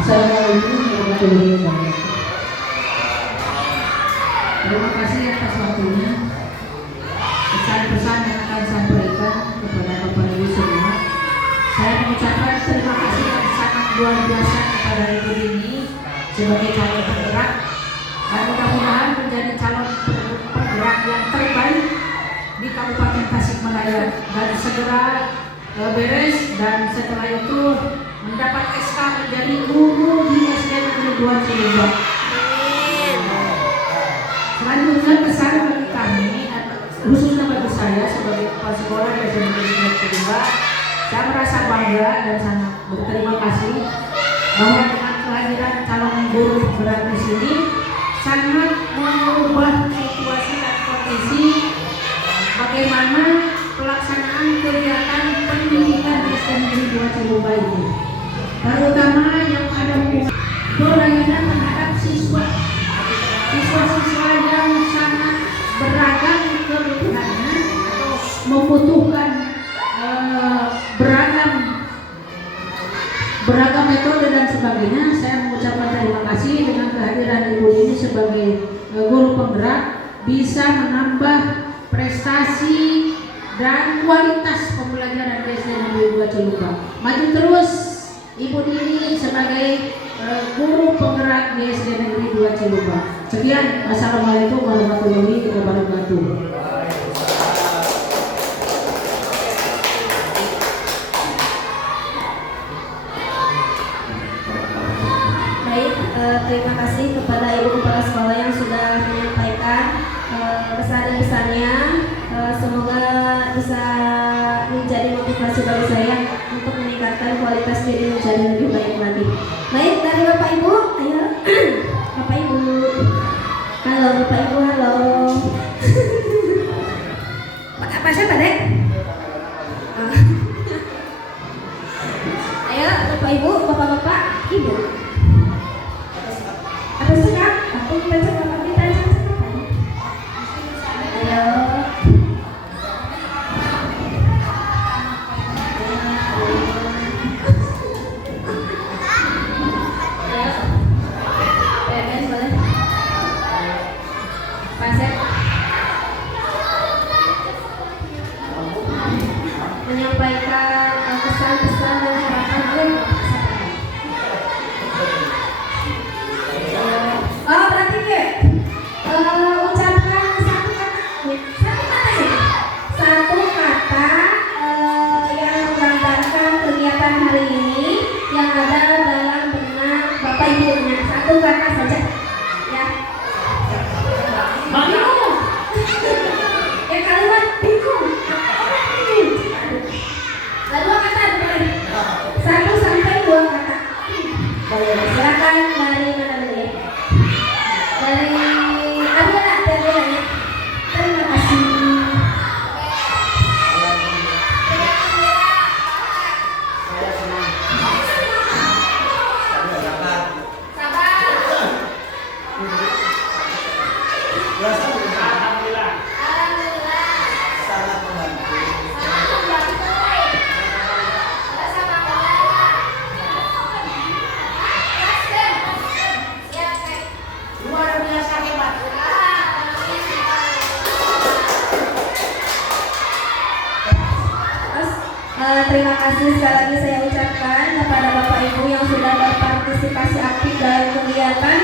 Assalamualaikum warahmatullahi wabarakatuh. Terima kasih atas waktunya. Pesan-pesan yang akan saya sampaikan kepada Bapak Ibu semua. Saya mengucapkan terima kasih yang sangat luar biasa kepada Ibu Dini sebagai calon penggerak, dan mudah-mudahan menjadi calon penggerak yang terbaik di Kabupaten Tasikmalaya dan segera beres, dan setelah itu mendapat SK menjadi guru di SD Negeri 2 Cilebak. Selanjutnya pesan bagi kami, khususnya bagi saya sebagai kepala sekolah di SD Negeri 2 Cilebak, saya merasa bangga dan sangat berterima kasih bahwa dengan kehadiran calon guru penggerak di sini sangat mengubah situasi dan kondisi bagaimana pelaksanaan kegiatan pendidikan di SD Negeri 2 Cilebak ini, terutama yang ada pelayanan terhadap siswa-siswa yang sangat beragam kebutuhannya atau membutuhkan beragam metode dan sebagainya. Saya mengucapkan terima kasih dengan kehadiran Ibu ini sebagai guru penggerak, bisa menambah prestasi dan kualitas pembelajaran di SD Negeri 2 Cilebak. Maju terus Ibu Dini sebagai guru penggerak di SD Negeri 2 Cilebak. Sekian, assalamualaikum warahmatullahi wabarakatuh. Baik, terima kasih kepada Ibu Kepala Sekolah yang sudah menyampaikan kesan-kesannya. Semoga bisa menjadi motivasi bagi saya untuk meningkatkan kualitas diri menjadi lebih baik lagi. Baik, dari Bapak Ibu, ayo. Bapak Ibu. Halo Bapak Ibu, halo. Apa siapa dek? Ayo Bapak Ibu, Bapak-bapak, Ibu. Ada sekat? Aku kita cek apa kita cek apa? Ayo. Ayo. Boleh. Pasek. Menyampaikan pesan-pesan dan harapan. Oh berarti ke ucapkan satu kata yang menggambarkan kegiatan hari ini yang ada dalam benak Bapak Ibunya. Satu kata saja ya. Bingung. Ya kalimat bingung. Dua kata boleh. 1 sampai 2 kata. Boleh. Silakan dari mana dulu ya? Dari Adela, ya. Terima kasih. Luar biasa hebat. Terima kasih sekali lagi saya ucapkan kepada Bapak Ibu yang sudah berpartisipasi aktif dalam kegiatan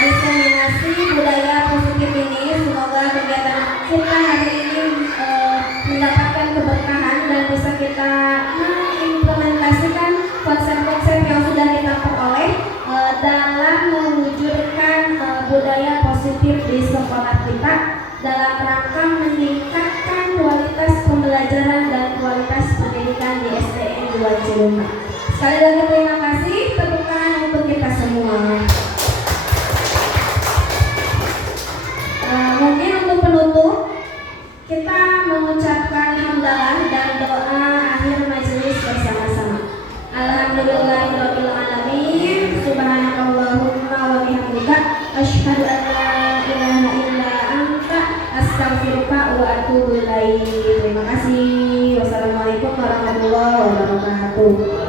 diseminasi budaya positif ini. Semoga kegiatan kita hari ini mendapatkan keberkahan dan bisa kita mengimplementasikan konsep-konsep yang sudah kita peroleh dalam mewujudkan budaya positif di sekolah kita dalam rangka meningkatkan kualitas pembelajaran dan kualitas pendidikan di SDN 2 Cilunga. Sekali lagi terima kasih, tepuk tangan untuk kita semua. Mungkin untuk penutup kita mengucapkan hamdalah dan doa akhir majelis bersama-sama. Alhamdulillahirabbil alamin. Subhanakallahumma wa bihamdika asyhadu an la ilaha illa anta astaghfiruka wa atubu ilaik. Terima kasih. Wassalamualaikum warahmatullahi wabarakatuh.